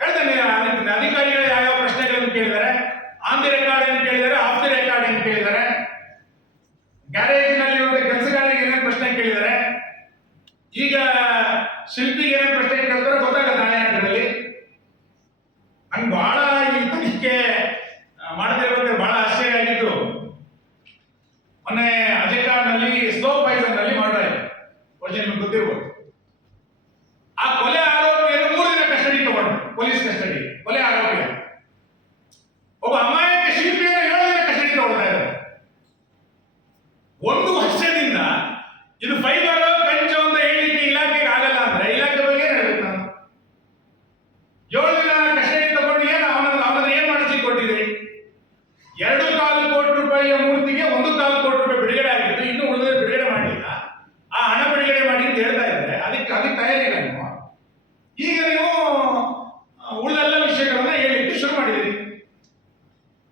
ಹೇಳ್ತಾನೆ ಅಧಿಕಾರಿಗಳು ಯಾವ ಪ್ರಶ್ನೆಗಳನ್ನು ಕೇಳಿದ್ದಾರೆ, ಆನ್ ದಿ ರೆಕಾರ್ಡ್ ಏನು ಕೇಳಿದ್ದಾರೆ, ಆಫ್ ದಿ ರೆಕಾರ್ಡ್ ಏನು ಕೇಳಿದ್ದಾರೆ, ಗ್ಯಾರೇಜ್ ನಲ್ಲಿ ಕೆಲಸಗಾರರಿಗೆ ಏನೇನು ಪ್ರಶ್ನೆ ಕೇಳಿದ್ದಾರೆ, ಈಗ ಶಿಲ್ಪಿಗೆ ಏನೇನು ಪ್ರಶ್ನೆ ಕೇಳ್ತಾರೆ ಗೊತ್ತಾಗುತ್ತೆ ನಾಳೆ ಅಂಕದಲ್ಲಿ. ನಂಗೆ ಬಹಳ ಈ ತನಿಖೆ ಮಾಡದಿರ್ಬೇಕಾದ್ರೆ ಬಹಳ ಆಶ್ಚರ್ಯ ಆಗಿದ್ದು, ಮೊನ್ನೆ ಅಜೆಕಾರ್ನಲ್ಲಿ ಸ್ಲೋ ಪಾಯ್ಸನ್ ನಲ್ಲಿ ಮಾಡ್ತಾರೆ, ನಿಮ್ಗೆ ಗೊತ್ತಿರ್ಬೋದು. ಆ ಕೊಲೆ ಆರೋಪಿಯನ್ನು 3 ದಿನ ಕಸ್ಟಡಿ ತಗೊಂಡು, ಪೊಲೀಸ್ ಕಸ್ಟಡಿ, ಕೊಲೆ ಆರೋಪಿಯ ಒಬ್ಬ ಅಮಾಯಕ ಶಿಲ್ಪಿಯನ್ನು 7 ದಿನ ಕಸ್ಟಡಿ ತಗೊಳ್ತಾ ಇದ್ದಾರೆ. 1 ವರ್ಷದಿಂದ ಇದು ಫೈಬರ್ ಕಂಚು ಅಂತ ಹೇಳಲಿಕ್ಕೆ ಇಲಾಖೆಗೆ ಆಗಲ್ಲ ಅಂದ್ರೆ ಇಲಾಖೆ ಬಗ್ಗೆ ಏನ್ ಹೇಳ್ಬೇಕು ನಾನು? 7 ದಿನ ಕಸ್ಟಡಿ ತಗೊಂಡು ಅವನ ಏನ್ ಮಾಡಿಸಿ ಕೊಟ್ಟಿದ್ರಿ? 2.25 ಕೋಟಿ ರೂಪಾಯಿಯ ಮೂರ್ತಿಗೆ 1.25 ಕೋಟಿ ರೂಪಾಯಿ ಬಿಡುಗಡೆ ಆಗಿತ್ತು, ಇನ್ನು ಉಳಿದ ಬಿಡುಗಡೆ ಮಾಡಿಲ್ಲ. ಆ ಹಣ ಬಿಡುಗಡೆ ಮಾಡಿ ಅಂತ ಹೇಳ್ತಾ ಇದ್ದಾರೆ. ಅದಕ್ಕೆ ತಯಾರಿಲ್ಲ ನೀವು. ಈಗ ನೀವು ಉಳಿದೆಲ್ಲ ವಿಷಯಗಳನ್ನ ಹೇಳಿಕ್ಕೆ ಶುರು ಮಾಡಿದಿರಿ.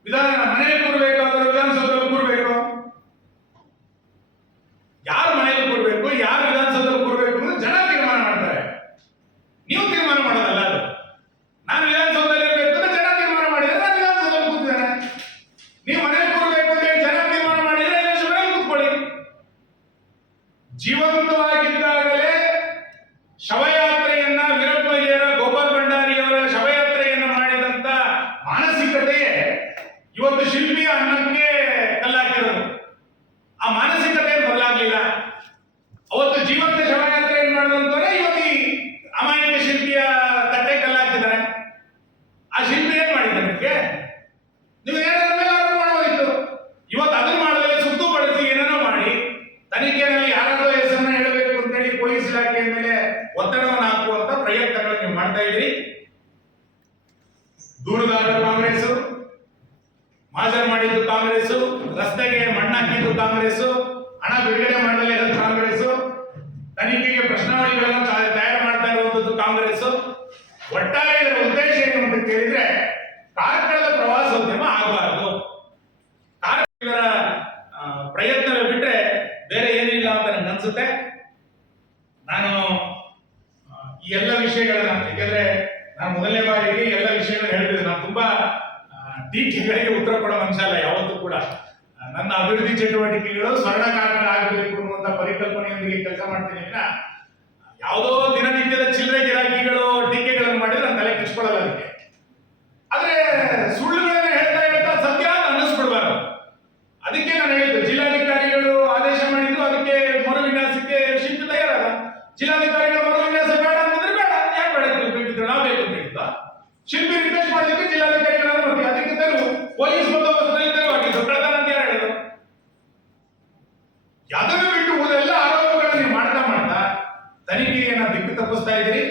ಮನೆಯಲ್ಲಿ ಕೂರ್ಬೇಕು ಅಥವಾ ವಿಧಾನಸೌಧದಲ್ಲಿ ಕೂರ್ಬೇಕು? ಯಾರು ಮನೆಯಲ್ಲಿ ಕೂರ್ಬೇಕು, ಯಾರು ವಿಧಾನಸೌಧದಲ್ಲಿ ಕೂರ್ಬೇಕು ಅಂದ್ರೆ ಜನ ತೀರ್ಮಾನ ಮಾಡ್ತಾರೆ, ನೀವು ತೀರ್ಮಾನ ಮಾಡೋದಲ್ಲ. ಅದು ನಾನು ವಿಧಾನಸೌಧದಲ್ಲಿ ಇರಬೇಕು ಅಂದ್ರೆ ಜನ ತೀರ್ಮಾನ ಮಾಡಿದ್ರೆ ನಾನು ವಿಧಾನಸೌಧದಲ್ಲಿ ಕೂತಿದ್ದೇನೆ. ನೀವು ಮನೆಯಲ್ಲಿ ಕೂರ್ಬೇಕು ಅಂತ ಹೇಳಿ ಜನ ತೀರ್ಮಾನ ಮಾಡಿದ್ರೆ ಮನೆಯಲ್ಲಿ ಕೂತ್ಕೊಳ್ಳಿ. ಜೀವಂತವಾಗಿದ್ದಾಗಲೇ ಶವಯಾತ್ರೆಯನ್ನ ವೀರಪ್ಪಯ್ಯರ, ಗೋಪಾಲ್ ಭಂಡಾರಿಯವರ ಶವಯಾತ್ರೆಯನ್ನ ಮಾಡಿದಂತ ಮಾನಸಿಕತೆಯೇ ಇವತ್ತು ಶಿಲ್ಪಿಯ ಅನ್ನಕ್ಕೆ ಕಲ್ಲಾಕಿರೋದು. ಆ ಮಾನಸಿಕತೆ ಬದಲಾಗಲಿಲ್ಲ. ಅವತ್ತು ಜೀವಂತ ಶವಯಾತ್ರೆಯನ್ನು ಮಾಡಿದಂತವರೇ ಇವತ್ತು ಈ ಅಮಾಯಕ ಶಿಲ್ಪಿಯ ತಟ್ಟೆ ಕಲ್ಲಾಕಿದ್ದಾರೆ. ಆ ಶಿಲ್ಪಿ ಏನ್ ಮಾಡಿದ್ದಾರೆ? ನೀವು ಏನಾರ ಮೇಲೆ ಆರೋಪ ಮಾಡಬಹುದಿತ್ತು. ಇವತ್ತು ಅದನ್ನು ಮಾಡದಲ್ಲಿ ಸುತ್ತು ಬಳಸಿ ಏನೇನೋ ಮಾಡಿ ತನಿಖೆಯಲ್ಲಿ ಯಾರಾದ್ರೂ ಹೆಸರನ್ನ ಹೇಳಬೇಕು ಅಂತೇಳಿ ಪೊಲೀಸ್ ಇಲಾಖೆಯ ಮೇಲೆ ಒತ್ತಡವನ್ನು ಹಾಕುವಂತ ಪ್ರಯತ್ನಗಳನ್ನು ನೀವು ಮಾಡ್ತಾ ಇದ್ದೀರಿ. ದೂರುದಾರ ಕಾಂಗ್ರೆಸ್, ಮಾಜರ್ ಮಾಡಿದ್ದು ಕಾಂಗ್ರೆಸ್, ರಸ್ತೆಗೆ ಮಣ್ಣಾಕಿದ್ದು ಕಾಂಗ್ರೆಸ್, ಹಣ ಬಿಡುಗಡೆ ಮಾಡಲೇ ಇರೋದು ಕಾಂಗ್ರೆಸ್, ತನಿಖೆಗೆ ಪ್ರಶ್ನಾವಳಿಗಳನ್ನು ತಯಾರು ಮಾಡ್ತಾ ಇರುವಂತದ್ದು ಕಾಂಗ್ರೆಸ್. ಒಟ್ಟಾರೆ ಇದರ ಉದ್ದೇಶ ಏನು ಅಂತ ಕೇಳಿದ್ರೆ ಕಾರ್ಕಳದ ಪ್ರವಾಸೋದ್ಯಮ ಆಗಬಾರದು. ಕಾರ್ಮಿಕರ ಪ್ರಯತ್ನವೇ ಬಿಟ್ರೆ ಬೇರೆ ಏನಿಲ್ಲ ಅಂತ ನನಗೆ ಅನ್ಸುತ್ತೆ. ನಾನು ಈ ಎಲ್ಲ ವಿಷಯಗಳನ್ನ, ಯಾಕೆಂದ್ರೆ ನಾನು ಮೊದಲನೇ ಬಾರಿಗೆ ಎಲ್ಲ ವಿಷಯಗಳನ್ನ ಹೇಳ್ತಿದ್ದೆ. ನಾನು ತುಂಬಾ ಟೀಕೆಗಳಿಗೆ ಉತ್ತರ ಕೊಡೋ ಮನುಷ್ಯ ಅಲ್ಲ ಯಾವತ್ತೂ ಕೂಡ. ನನ್ನ ಅಭಿವೃದ್ಧಿ ಚಟುವಟಿಕೆಗಳು ಸ್ವರ್ಣಕಾರಣ ಆಗಬೇಕು ಅನ್ನುವಂತ ಪರಿಕಲ್ಪನೆಯೊಂದಿಗೆ ಕೆಲಸ ಮಾಡ್ತೀನಿ. ಯಾವುದೋ ದಿನನಿತ್ಯದ ಚಿಲ್ಲರೆ ಗಿರಾಕಿಗಳು ಟೀಕೆಗಳನ್ನು ಮಾಡಿದ್ರೆ ನನ್ನ ತಲೆ ಕೆಡಿಸ್ಕೊಳ್ಳಲ್ಲ ಅದಕ್ಕೆ. ಆದ್ರೆ ಸುಳ್ಳುಗಳನ್ನ ಹೇಳ್ತಾ ಹೇಳ್ತಾ ಸತ್ಯ ಅಂತ ಅನ್ನಿಸ್ಬಿಡ್ಬಾರ್ದು. ಅದಕ್ಕೆ ನಾನು ಹೇಳಿದ್ದು, ಜಿಲ್ಲಾಧಿಕಾರಿಗಳು ಆದೇಶ ಮಾಡಿದ್ರು, ಅದಕ್ಕೆ ಮರು ವಿನ್ಯಾಸಕ್ಕೆ ಶಿಲ್ಪಿ ತಯಾರಾದ. ಜಿಲ್ಲಾಧಿಕಾರಿಗಳು ಮರು ವಿನ್ಯಾಸ ಬೇಡ ಅಂತಂದ್ರೆ ಬೇಡ, ಯಾಕೆ ಬೇಡ ಬೇಕಿದ್ರು, ನಾವು ಬೇಕು ಅಂತ ಹೇಳಿದ್ದ. ಶಿಲ್ಪಿ ರಿಕ್ವೆಸ್ಟ್ ಮಾಡಿದ್ದಕ್ಕೆ ಜಿಲ್ಲಾಧಿಕಾರಿಗಳನ್ನ ಬರ್ತೀವಿ, ಅದಕ್ಕೆ ತೆರವು ಪೊಲೀಸ್ ಬಂದೋಬಸ್ತ್ನಲ್ಲಿ ತೆರವಾಗಿದ್ದು ಕಳೆದ ಅಂತ ಯಾರು ಹೇಳಿದ್ರು? ಅದನ್ನು ಬಿಟ್ಟು ಉಳಿದೆಲ್ಲ ಆರೋಪಗಳನ್ನು ನೀವು ಮಾಡ್ತಾ ಮಾಡ್ತಾ ತನಿಖೆಯನ್ನ ದಿಕ್ಕು ತಪ್ಪಿಸ್ತಾ ಇದ್ದೀರಿ.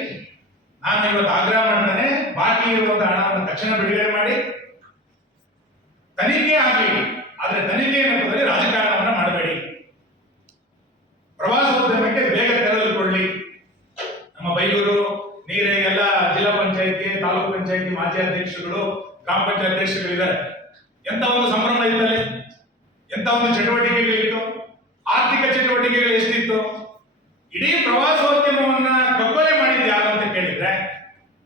ನಾನು ಇವತ್ತು ಆಗ್ರಹ ಮಾಡ್ತಾನೆ, ಬಾಕಿ ಇರುವಂತಹ ಹಣವನ್ನು ತಕ್ಷಣ ಬಿಡುಗಡೆ ಮಾಡಿ ತನಿಖೆ ಆಗಲಿ. ಆದ್ರೆ ತನಿಖೆಯ ನೆಪದಲ್ಲಿ ರಾಜಕಾರಣವನ್ನ ಮಾಡಬೇಡಿ. ಗ್ರಾಮ ಪಂಚಾಯತ್ ಅಧ್ಯಕ್ಷರುಗಳಿದ್ದಾರೆ. ಎಂತ ಒಂದು ಸಂಭ್ರಮ ಇತ್ತಲ್ಲಿ, ಎಂತ ಒಂದು ಚಟುವಟಿಕೆಗಳಿತ್ತು, ಆರ್ಥಿಕ ಚಟುವಟಿಕೆಗಳು ಎಷ್ಟಿತ್ತು. ಇಡೀ ಪ್ರವಾಸೋದ್ಯಮವನ್ನ ಕಗ್ಗೊಲೆ ಮಾಡಿದ್ದು ಯಾರು ಅಂತ ಕೇಳಿದ್ರೆ